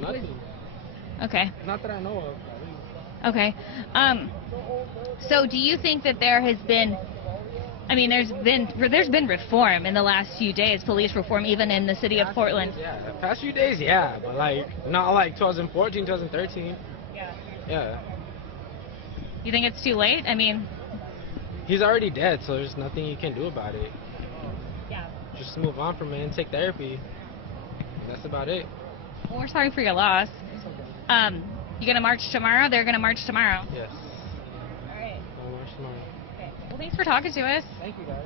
Nothing. Okay. Not that I know of. Okay. So do you think that there has been, there's been reform in the last few days, police reform, even in the city of Portland? Yeah, the past few days, yeah, but not 2014, 2013. Yeah. Yeah. You think it's too late? He's already dead, so there's nothing you can do about it. Yeah. Just move on from it and take therapy. That's about it. Well, we're sorry for your loss. You gonna march tomorrow? They're gonna march tomorrow. Yes. All right. I'll march tomorrow. Okay. Well, thanks for talking to us. Thank you, guys.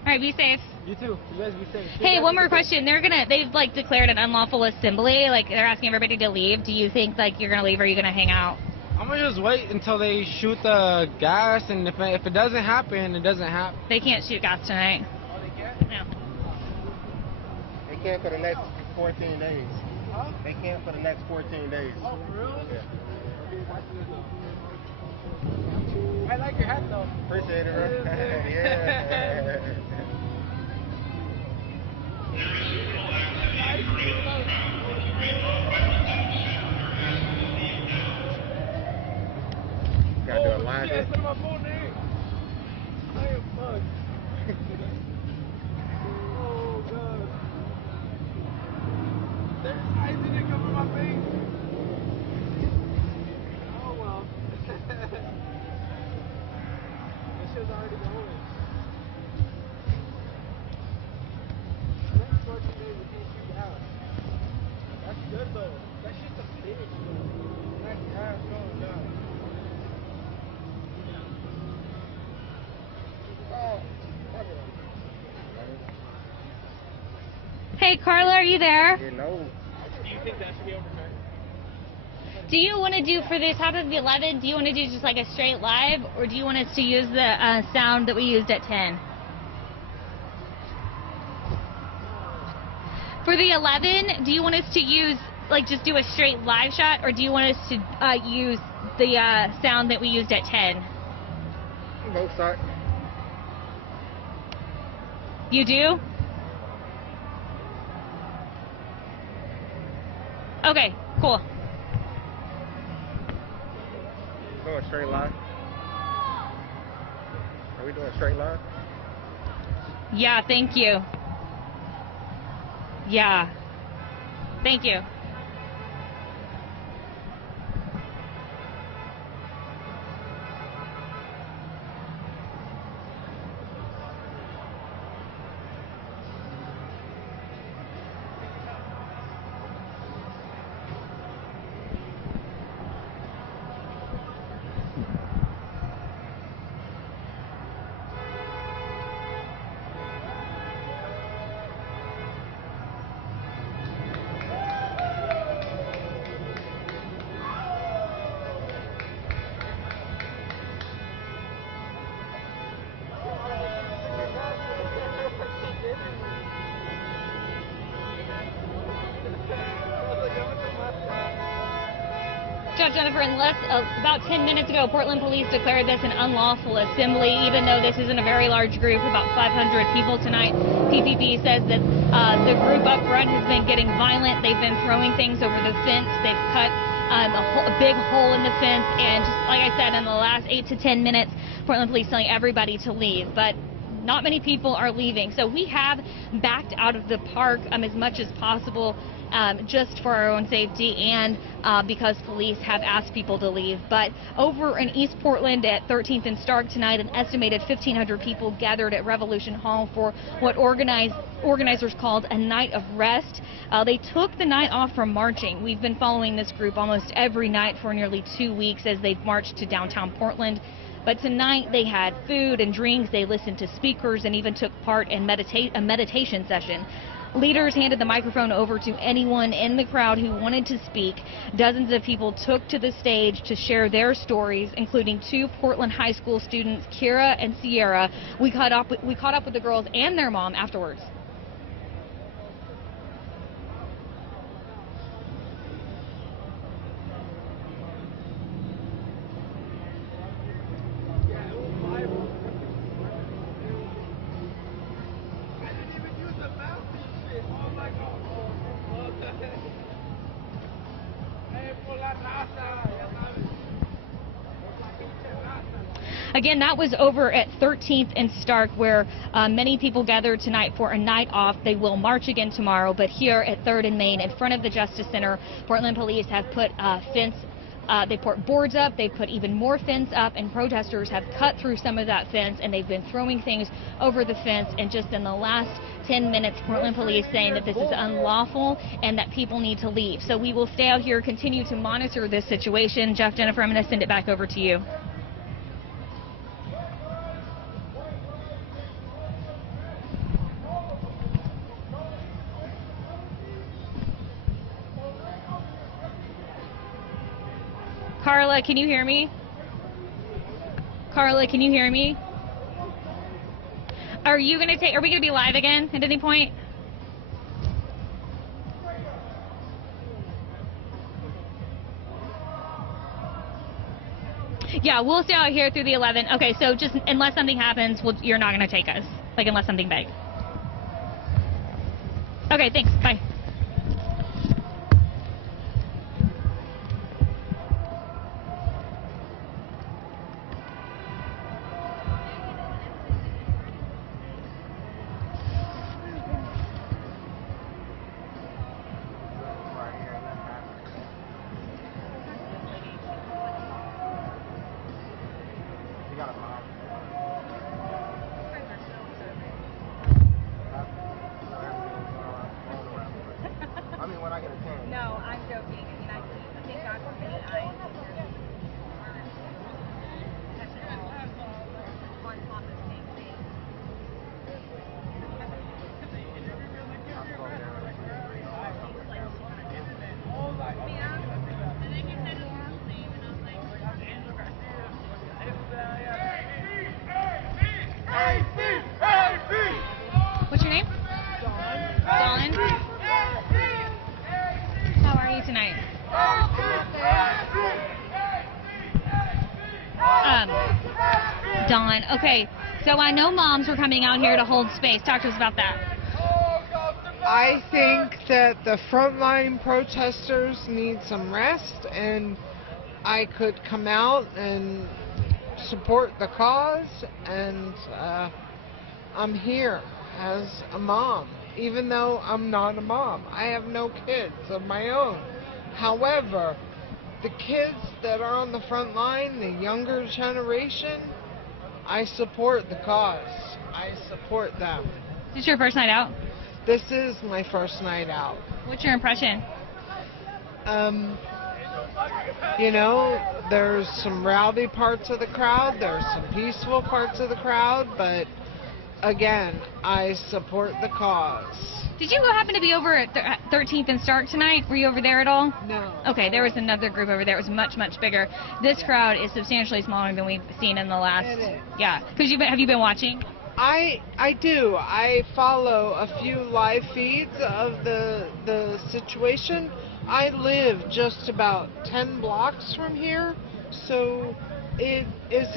All right, be safe. You too. You guys be safe. Hey, one more question. They've declared an unlawful assembly. They're asking everybody to leave. Do you think you're gonna leave, or are you gonna hang out? I'm gonna just wait until they shoot the gas, and if it doesn't happen, it doesn't happen. They can't shoot gas tonight. Oh, they can't? No. They can't for the next 14 days. Huh? They can't for the next 14 days. Oh, for real? Yeah. I like your hat, though. Appreciate it, bro. Yeah. Gotta do a line. Yeah, put my phone there. I am fucked. I didn't cover my face. Oh well. This shit's already going. Next 14 days we can't shoot out. That's good though. That shit's a finish though. That gas going down. Oh, fuck it. Hey, Carla, are you there? Yeah, no. Do you think that should be overturned? Do you want to do for this half of the 11? Do you want to do just like a straight live, or do you want us to use the sound that we used at 10? For the 11, do you want us to use like just do a straight live shot, or do you want us to use the sound that we used at 10? Both sides. You do? Okay, cool. Going straight line. Are we doing straight line? Yeah, thank you. Yeah. Thank you. Judge Jennifer, about 10 minutes ago, Portland Police declared this an unlawful assembly, even though this isn't a very large group, about 500 people tonight. PPP says that the group up front has been getting violent. They've been throwing things over the fence. They've cut a big hole in the fence. And just like I said, in the last 8 to 10 minutes, Portland Police telling everybody to leave. But not many people are leaving. So we have backed out of the park as much as possible, just for our own safety and because police have asked people to leave. But over in East Portland at 13th and Stark tonight, an estimated 1,500 people gathered at Revolution Hall for what organizers called a night of rest. They took the night off from marching. We've been following this group almost every night for nearly 2 weeks as they've marched to downtown Portland. But tonight they had food and drinks, they listened to speakers, and even took part in a meditation session. Leaders handed the microphone over to anyone in the crowd who wanted to speak. Dozens of people took to the stage to share their stories, including 2 Portland High School students, Kira and Sierra. We caught up with the girls and their mom afterwards. Again, that was over at 13th and Stark, where many people gathered tonight for a night off. They will march again tomorrow, but here at 3rd and Main, in front of the Justice Center, Portland Police have put fence. They put boards up, they've put even more fence up, and protesters have cut through some of that fence, and they've been throwing things over the fence. And just in the last 10 minutes, Portland Police saying that this is unlawful and that people need to leave. So we will stay out here, continue to monitor this situation. Jeff, Jennifer, I'm going to send it back over to you. Carla, can you hear me? Carla, can you hear me? Are we going to be live again at any point? Yeah, we'll stay out here through the 11. Okay, so just unless something happens, you're not going to take us. Like, unless something big. Okay, thanks. Bye. Dawn. Okay, so I know moms were coming out here to hold space. Talk to us about that. I think that the frontline protesters need some rest, and I could come out and support the cause, and I'm here as a mom, even though I'm not a mom. I have no kids of my own. However, the kids that are on the front line, the younger generation, I support the cause. I support them. Is this your first night out? This is my first night out. What's your impression? You know, there's some rowdy parts of the crowd, there's some peaceful parts of the crowd, but again, I support the cause. Did you happen to be over at 13th and Stark tonight? Were you over there at all? No. Okay, there was another group over there. It was much, much bigger. This crowd is substantially smaller than we've seen in the last... It is. Yeah. Because have you been watching? I do. I follow a few live feeds of the situation. I live just about 10 blocks from here, so it's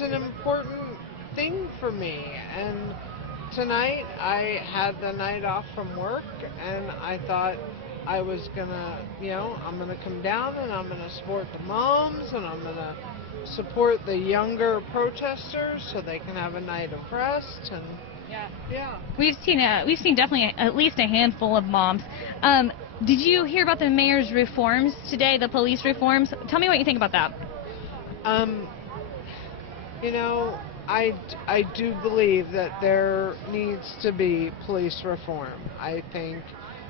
an important thing for me. And tonight I had the night off from work, and I thought I was gonna, I'm gonna come down and I'm gonna support the moms, and I'm gonna support the younger protesters so they can have a night of rest. And yeah. We've seen definitely at least a handful of moms. Did you hear about the mayor's reforms today, the police reforms? Tell me what you think about that. I do believe that there needs to be police reform. I think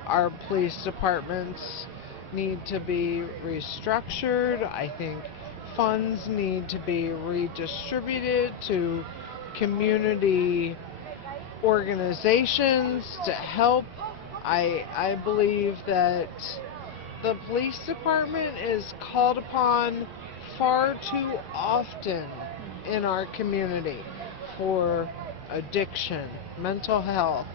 our police departments need to be restructured. I think funds need to be redistributed to community organizations to help. I believe that the police department is called upon far too often in our community for addiction, mental health.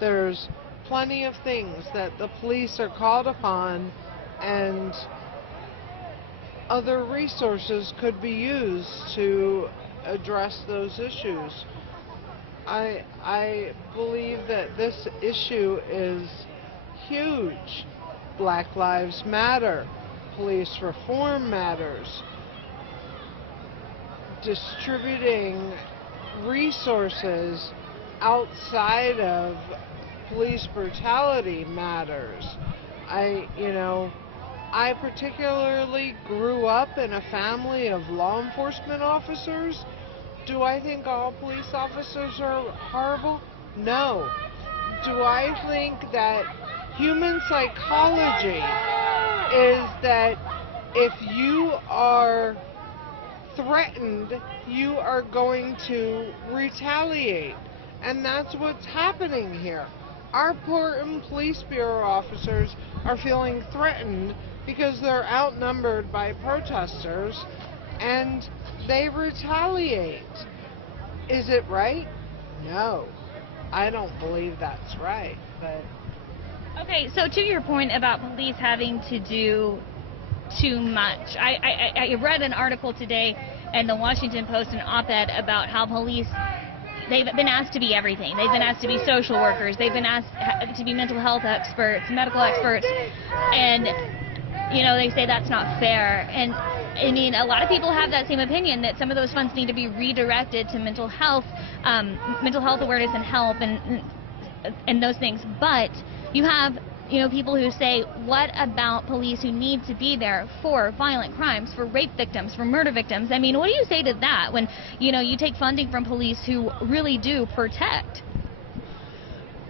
There's plenty of things that the police are called upon, and other resources could be used to address those issues. I believe that this issue is huge. Black Lives Matter. Police reform matters. Distributing resources outside of police brutality matters. I particularly grew up in a family of law enforcement officers. Do I think all police officers are horrible? No. Do I think that human psychology is that if you are threatened, you are going to retaliate? And that's what's happening here. Our Portland Police Bureau officers are feeling threatened because they're outnumbered by protesters, and they retaliate. Is it right? No. I don't believe that's right. But okay, so to your point about police having to do too much, I read an article today in the Washington Post, an op-ed about how police, they've been asked to be everything. They've been asked to be social workers. They've been asked to be mental health experts, medical experts, and they say that's not fair. And I mean, a lot of people have that same opinion, that some of those funds need to be redirected to mental health awareness and help and those things. But you have people who say, what about police who need to be there for violent crimes, for rape victims, for murder victims? I mean, what do you say to that when you take funding from police who really do protect?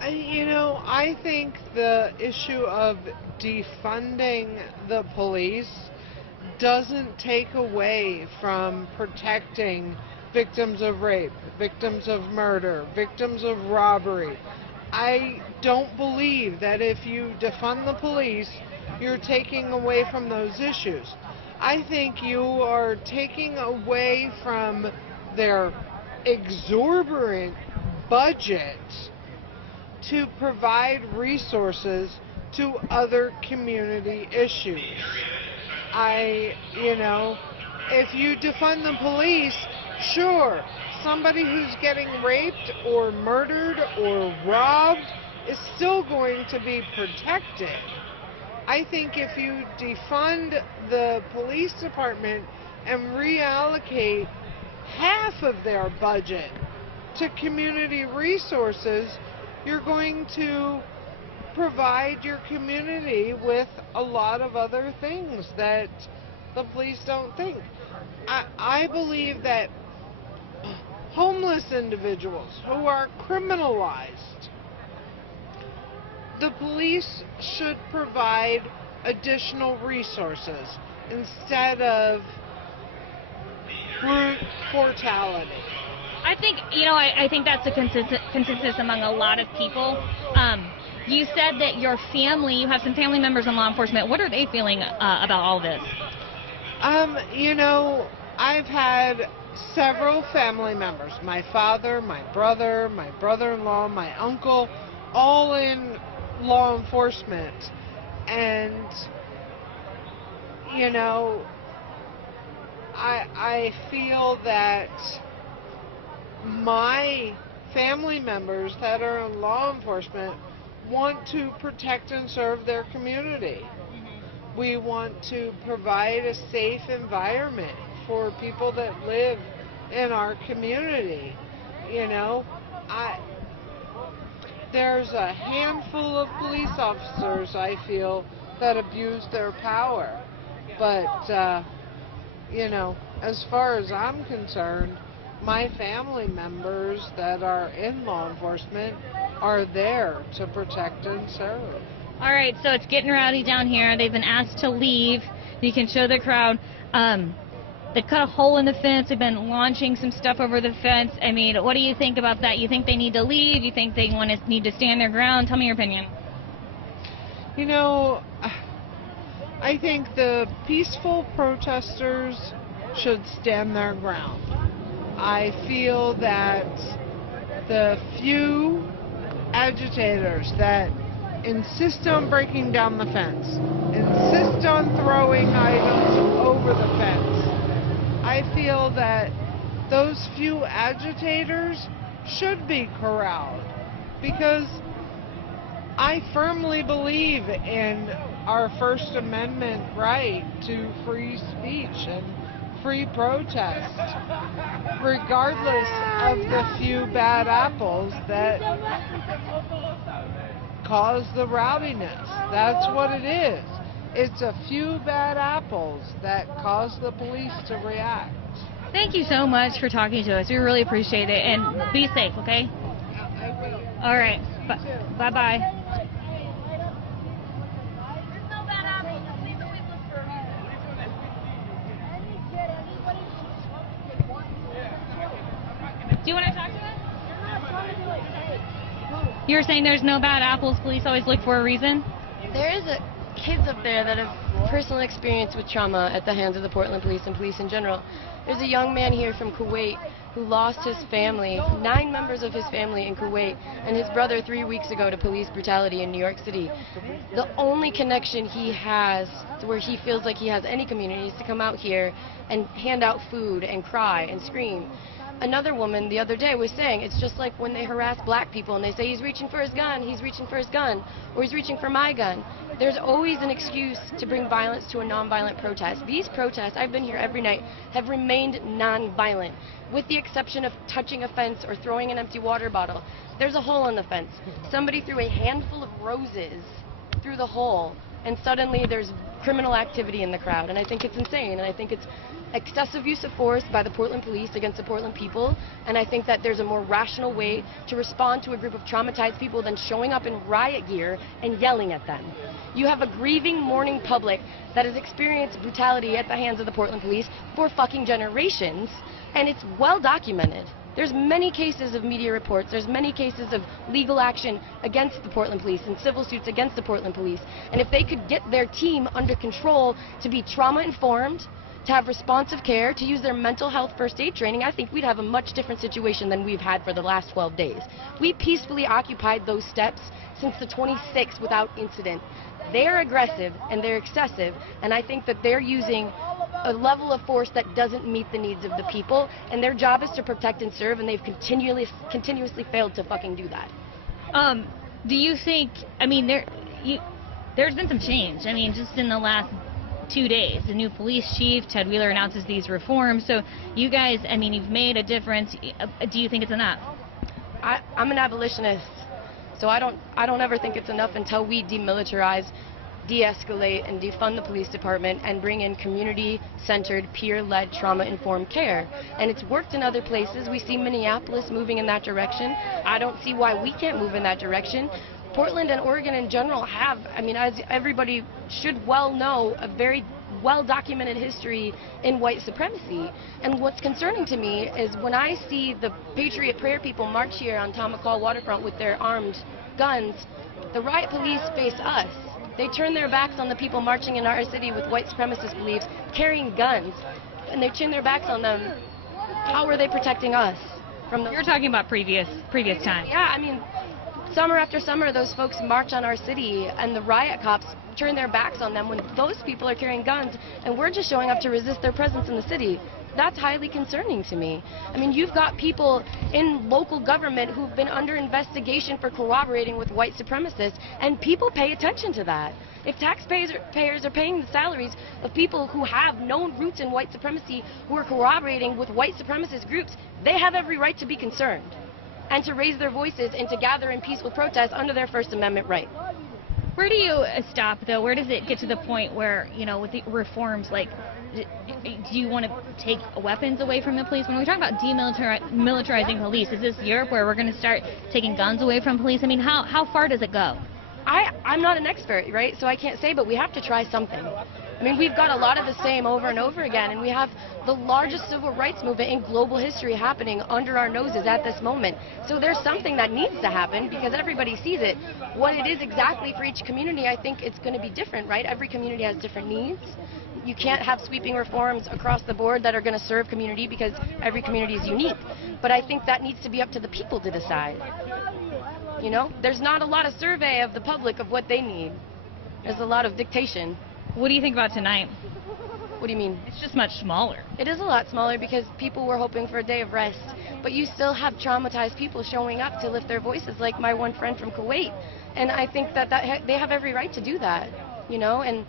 I think the issue of defunding the police doesn't take away from protecting victims of rape, victims of murder, victims of robbery. I don't believe that if you defund the police, you're taking away from those issues. I think you are taking away from their exorbitant budget to provide resources to other community issues. If you defund the police, Sure, somebody who's getting raped or murdered or robbed is still going to be protected. I think if you defund the police department and reallocate half of their budget to community resources, you're going to provide your community with a lot of other things that the police don't think. I believe that homeless individuals who are criminalized, the police should provide additional resources instead of brute brutality. I think, I think that's a consensus among a lot of people. You said that your family, you have some family members in law enforcement. What are they feeling about all this? I've had several family members, my father, my brother-in-law, my uncle, all in law enforcement. And, I feel that my family members that are in law enforcement want to protect and serve their community. We want to provide a safe environment for people that live in our community. There's a handful of police officers, I feel, that abuse their power. But, as far as I'm concerned, my family members that are in law enforcement are there to protect and serve. All right, so it's getting rowdy down here. They've been asked to leave. You can show the crowd. They cut a hole in the fence. They've been launching some stuff over the fence. I mean, what do you think about that? You think they need to leave? You think they need to stand their ground? Tell me your opinion. I think the peaceful protesters should stand their ground. I feel that the few agitators that insist on breaking down the fence, insist on throwing items over the fence, I feel that those few agitators should be corralled, because I firmly believe in our First Amendment right to free speech and free protest, regardless of the few bad apples that cause the rowdiness. That's what it is. It's a few bad apples that cause the police to react. Thank you so much for talking to us. We really appreciate it. And be safe, okay? All right. Bye-bye. Do you want to talk to us? You're saying there's no bad apples. Police always look for a reason? There is kids up there that have personal experience with trauma at the hands of the Portland police and police in general. There's a young man here from Kuwait who lost his family, 9 members of his family in Kuwait, and his brother 3 weeks ago to police brutality in New York City. The only connection he has to where he feels like he has any community is to come out here and hand out food and cry and scream. Another woman the other day was saying it's just like when they harass black people and they say he's reaching for his gun, or he's reaching for my gun. There's always an excuse to bring violence to a nonviolent protest. These protests, I've been here every night, have remained nonviolent, with the exception of touching a fence or throwing an empty water bottle. There's a hole in the fence. Somebody threw a handful of roses through the hole, and suddenly there's criminal activity in the crowd, and I think it's insane, and I think it's excessive use of force by the Portland police against the Portland people, and I think that there's a more rational way to respond to a group of traumatized people than showing up in riot gear and yelling at them. You have a grieving, mourning public that has experienced brutality at the hands of the Portland police for fucking generations, and it's well documented. There's many cases of media reports, there's many cases of legal action against the Portland police and civil suits against the Portland police, and if they could get their team under control to be trauma-informed, to have responsive care, to use their mental health first aid training, I think we'd have a much different situation than we've had for the last 12 days. We peacefully occupied those steps since the 26th without incident. They're aggressive and they're excessive, and I think that they're using a level of force that doesn't meet the needs of the people, and their job is to protect and serve, and they've continuously failed to fucking do that. Do you think, I mean, there's been some change. I mean, just in the last 2 days, the new police chief, Ted Wheeler, announces these reforms. So you guys, I mean, you've made a difference. Do you think it's enough? I'm an abolitionist, so I don't ever think it's enough until we demilitarize, de-escalate, and defund the police department and bring in community-centered, peer-led, trauma-informed care. And it's worked in other places. We see Minneapolis moving in that direction. I don't see why we can't move in that direction. Portland and Oregon in general have, I mean, as everybody should well know, a very well-documented history in white supremacy. And what's concerning to me is when I see the Patriot Prayer people march here on Tom McCall waterfront with their armed guns, the riot police face us. They turn their backs on the people marching in our city with white supremacist beliefs, carrying guns, and they turn their backs on them. How are they protecting us from the... You're talking about previous times. Yeah, I mean, summer after summer, those folks march on our city, and the riot cops turn their backs on them when those people are carrying guns, and we're just showing up to resist their presence in the city. That's highly concerning to me. I mean, you've got people in local government who've been under investigation for cooperating with white supremacists, and people pay attention to that. If taxpayers are paying the salaries of people who have known roots in white supremacy, who are cooperating with white supremacist groups, they have every right to be concerned and to raise their voices and to gather in peaceful protest under their First Amendment right. Where do you stop, though? Where does it get to the point where, you know, with the reforms, like, do you want to take weapons away from the police? When we talk about demilitarizing police, is this Europe where we're going to start taking guns away from police? I mean, how far does it go? I'm not an expert, right? So I can't say, but we have to try something. I mean, we've got a lot of the same over and over again, and we have the largest civil rights movement in global history happening under our noses at this moment. So there's something that needs to happen because everybody sees it. What it is exactly for each community, I think it's going to be different, right? Every community has different needs. You can't have sweeping reforms across the board that are going to serve community because every community is unique. But I think that needs to be up to the people to decide. You know, there's not a lot of survey of the public of what they need. There's a lot of dictation. What do you think about tonight? What do you mean? It's just much smaller. It is a lot smaller because people were hoping for a day of rest. But you still have traumatized people showing up to lift their voices, like my one friend from Kuwait. And I think that they have every right to do that, you know, and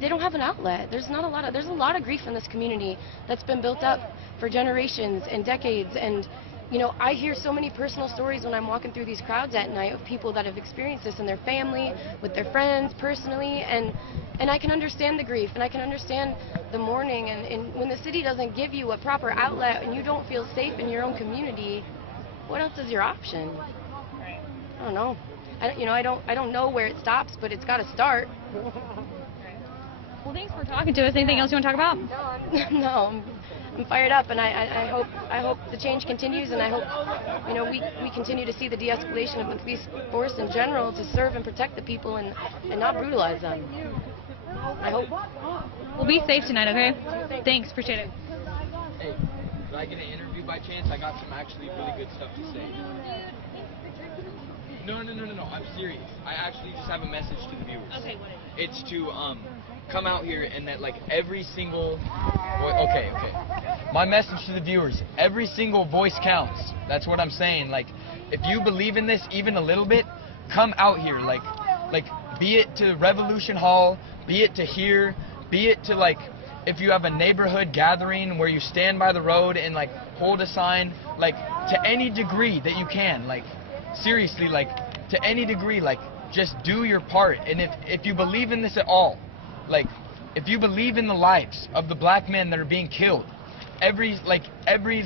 they don't have an outlet. There's a lot of grief in this community that's been built up for generations and decades. And you know, I hear so many personal stories when I'm walking through these crowds at night of people that have experienced this in their family, with their friends, personally, and I can understand the grief, and I can understand the mourning, and when the city doesn't give you a proper outlet and you don't feel safe in your own community, what else is your option? I don't know. I don't know where it stops, but it's got to start. Well, thanks for talking to us. Anything else you want to talk about? No, I'm fired up, and I hope the change continues, and I hope, you know, we continue to see the de-escalation of the police force in general to serve and protect the people and not brutalize them. I hope. Well, be safe tonight, okay? Thanks, appreciate it. Hey, did I get an interview by chance? I got some actually really good stuff to say. No, I'm serious. I actually just have a message to the viewers. Okay, what is it? It's to come out here and that like every single okay. My message to the viewers, every single voice counts. That's what I'm saying. Like if you believe in this even a little bit, come out here. Like be it to Revolution Hall, be it to here, be it to like if you have a neighborhood gathering where you stand by the road and like hold a sign, like to any degree that you can, like seriously, like to any degree, like just do your part. And if you believe in this at all, like if you believe in the lives of the black men that are being killed every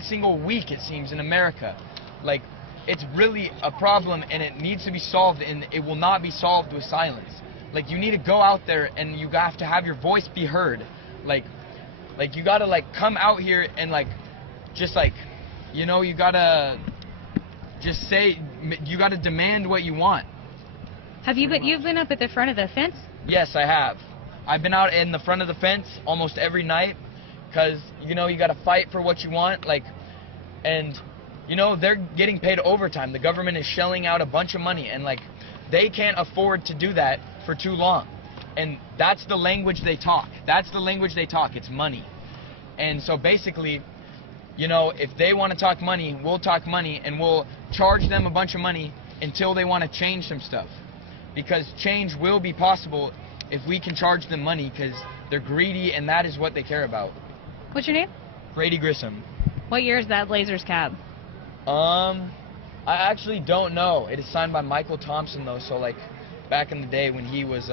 single week, it seems, in America, like it's really a problem and it needs to be solved, and it will not be solved with silence. Like you need to go out there and you have to have your voice be heard. Like you gotta like come out here and like just like, you know, you gotta just say, you gotta demand what you want. You've been up at the front of the fence? Yes, I have. I've been out in the front of the fence almost every night because, you know, you got to fight for what you want. Like, and, you know, they're getting paid overtime. The government is shelling out a bunch of money, and, like, they can't afford to do that for too long. And that's the language they talk. That's the language they talk. It's money. And so basically, you know, if they want to talk money, we'll talk money, and we'll charge them a bunch of money until they want to change some stuff. Because change will be possible if we can charge them money, because they're greedy, and that is what they care about. What's your name? Grady Grissom. What year is that Blazers cap? I actually don't know. It is signed by Michael Thompson, though, so like back in the day when he was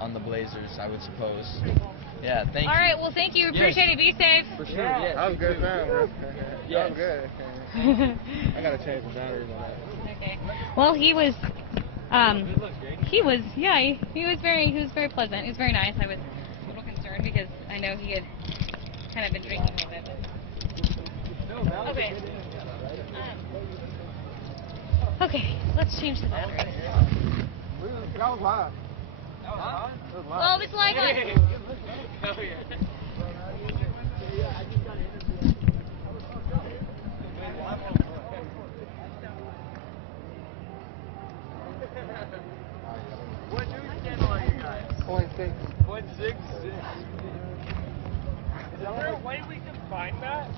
on the Blazers, I would suppose. Yeah, thank you. All right, well, thank you. Appreciate it. Be safe. For sure, yes. I'm good now, bro. Yes. I'm good. I gotta change the batteries on that. Okay. Well, he was very pleasant. He was very nice. I was a little concerned because I know he had kind of been drinking a little bit. But... Okay. Okay, let's change the batteries. That was live. Oh, it's live on. What news channel are you guys? Point 6. Point 6? Is there a way we can find that?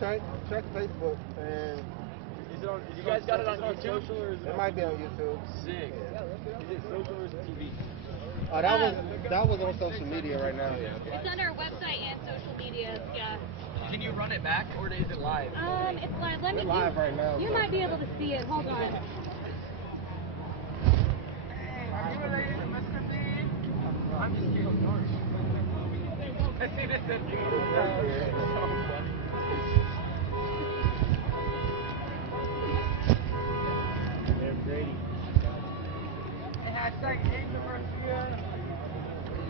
Check Facebook and. You guys got it on YouTube? It might be on YouTube. Sick. Is it social or is it TV? That was on social media right now. It's on our website and social media. Yeah. Can you run it back, or is it live? It's live. Let me. It's live right now. You might be able to see it. Hold on. I'm just kidding. Grady. Hashtag Ignorantsia.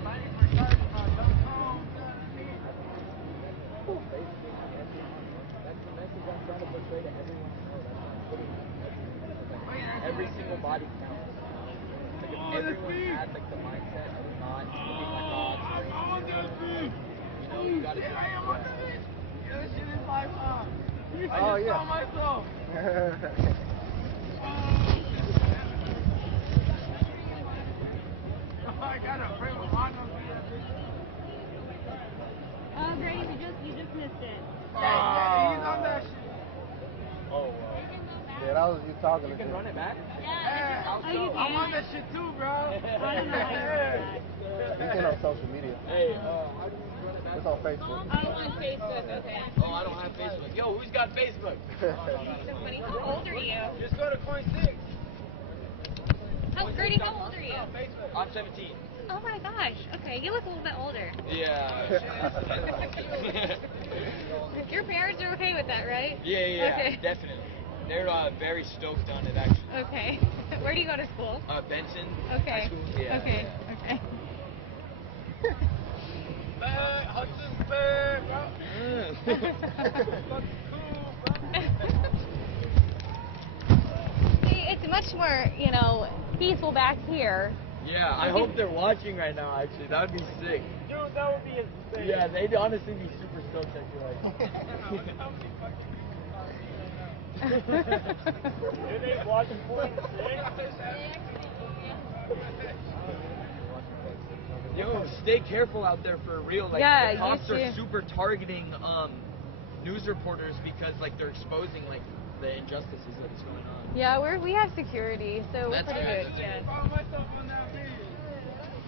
Money for Cardinal.com. That's the message I'm trying to portray to everyone I know. That's what I'm putting on every single body counts. Like if everyone had like the mindset of not looking like odds, you know, you gotta do it. This shit is my song. I Oh, just yeah. saw myself. I gotta pray with my Oh, Grady, you just missed it. he's on that shit. Oh, Yeah, that was you talking you to can run it back? Yeah. Oh, you can. I'm on that shit too, bro. I don't know how you do that. You can on social media. Hey, how do you run it back? It's on Facebook. Oh, on Facebook. Okay. Oh, I don't have Facebook. Yo, who's got Facebook? So funny. How old are you? Just go to Point 6. Grady, how old are you? I'm 17. Oh my gosh. Okay, you look a little bit older. Yeah. Your parents are okay with that, right? Yeah, Okay. definitely. They're very stoked on it, actually. Okay. Where do you go to school? Benson. Okay. High School. Yeah. Okay. yeah. Okay. Man, Hudson's bad, bro. See, it's much more, peaceful back here. Yeah, I hope they're watching right now, actually. That would be sick. Dude, that would be insane. Yeah, they'd honestly be super stoked, I feel like. Do they watch Point 6? Yo, stay careful out there for real. Like, Yeah, the cops you are too. super targeting news reporters because, like, they're exposing, like, the injustices that's going on. Yeah, we have security, so we're That's pretty good. good. Yeah. Follow myself on that video.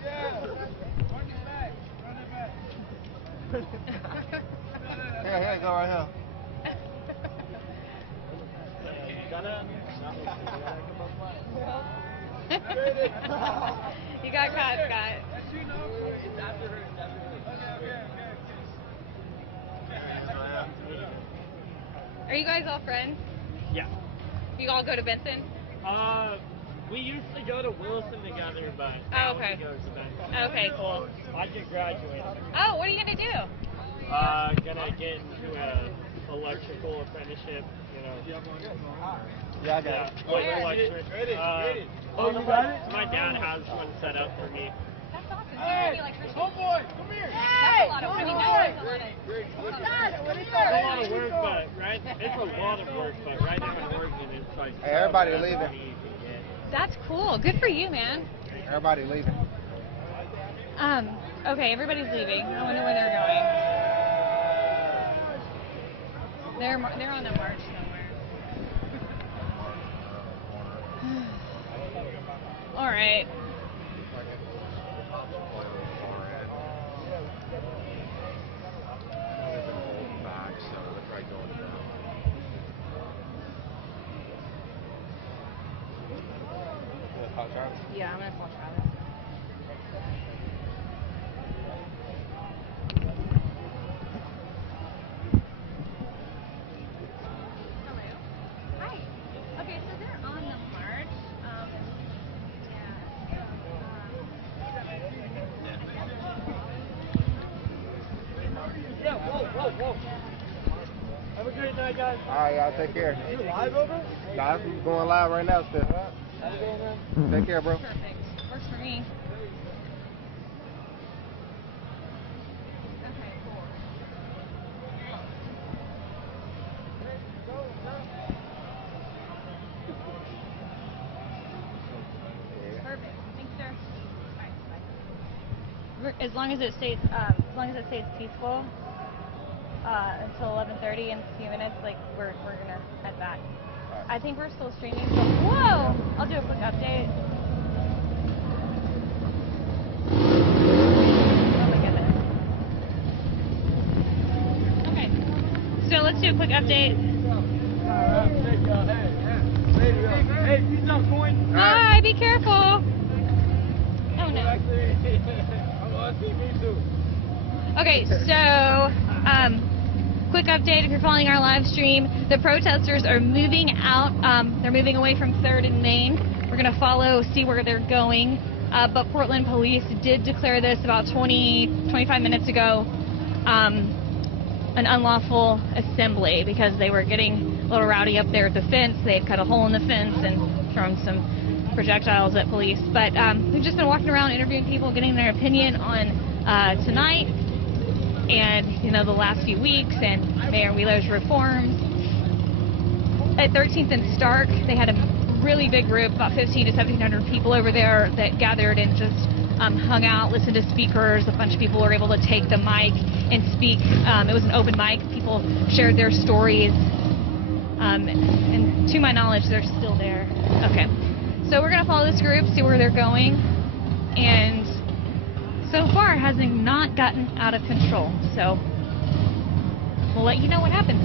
Yeah. Run it back. Run it back. Here, go right here. You got caught, Scott. It's after her. Are you guys all friends? Yeah. You all go to Benson? We used to go to Wilson together, but Oh, okay. he goes to Benson. Okay, cool. I just graduated. Oh, what are you gonna do? Gonna get into a electrical apprenticeship, Yeah, I got it. electric. Oh, you got it? My dad has one set up for me. That's awesome. Hey, homeboy, come here. That's a lot of money. That's a lot of It's a lot of work, but right, it's a lot of work, but right now I'm working. It's like Hey, everybody leaving. That's cool. Good for you, man. Everybody leaving. Okay, everybody's leaving. I wonder where they're going. They're on the march somewhere. All right. Yeah, I'm gonna call Travis. Hi. Okay, so they're on the march. Yeah, whoa. Have a great night, guys. All right, y'all. Take care. You live over? Nah, I'm going live right now, still. Have a good one, man. Take care, bro. Perfect. Works for me. Okay, cool. Perfect. Thanks, sir. Bye. As long as it stays peaceful until 11:30 in a few minutes, like we're gonna head back. I think we're still streaming. So whoa! I'll do a quick update. Oh my goodness. Okay. So let's do a quick update. Hey, peace out, coin. Bye. Be careful. Oh no. Okay, so quick update if you're following our live stream. The protesters are moving out. They're moving away from 3rd and Main. We're going to follow, see where they're going. But Portland police did declare this about 25 minutes ago an unlawful assembly because they were getting a little rowdy up there at the fence. They had cut a hole in the fence and thrown some projectiles at police. But we've just been walking around interviewing people, getting their opinion on tonight and, you know, the last few weeks and Mayor Wheeler's reforms. At 13th and Stark, they had a really big group, about 1,500 to 1,700 people over there that gathered and just hung out, listened to speakers. A bunch of people were able to take the mic and speak. It was an open mic. People shared their stories. And to my knowledge, they're still there. Okay. So we're going to follow this group, see where they're going. And so far, it hasn't not gotten out of control. So we'll let you know what happens.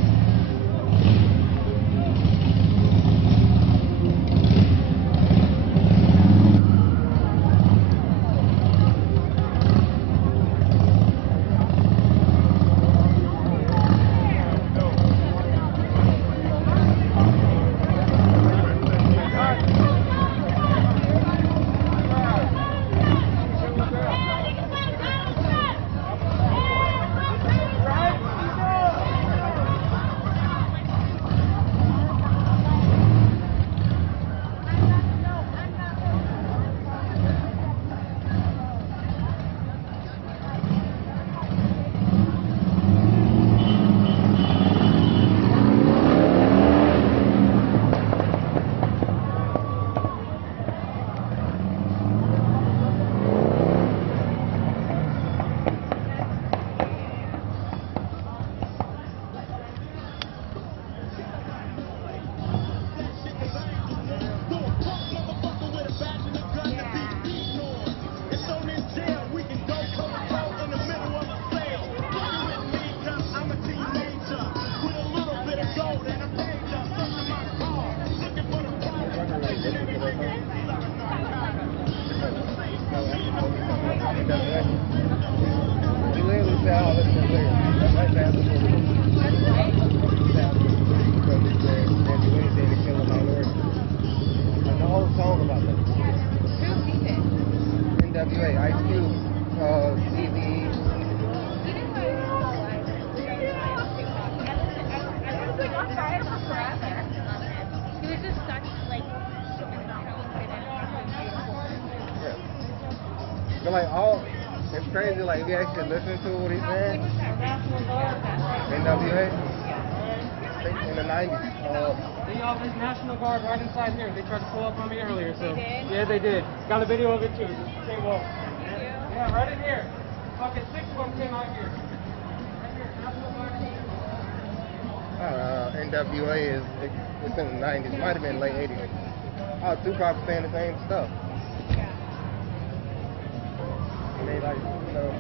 NWA, Ice Cube, DV. He was just such like But like it's crazy. Like if you actually listen to what he's saying. NWA in the 90s. They all this National Guard right inside here. They tried to pull up on me earlier, so yeah, they did. Got a video of it too. Just stay woke. Yeah, right in here. Fucking 6 of them came out here. NWA it's in the 90s, might have been late 80s. Oh, Tupac was saying the same stuff. And they like, you know.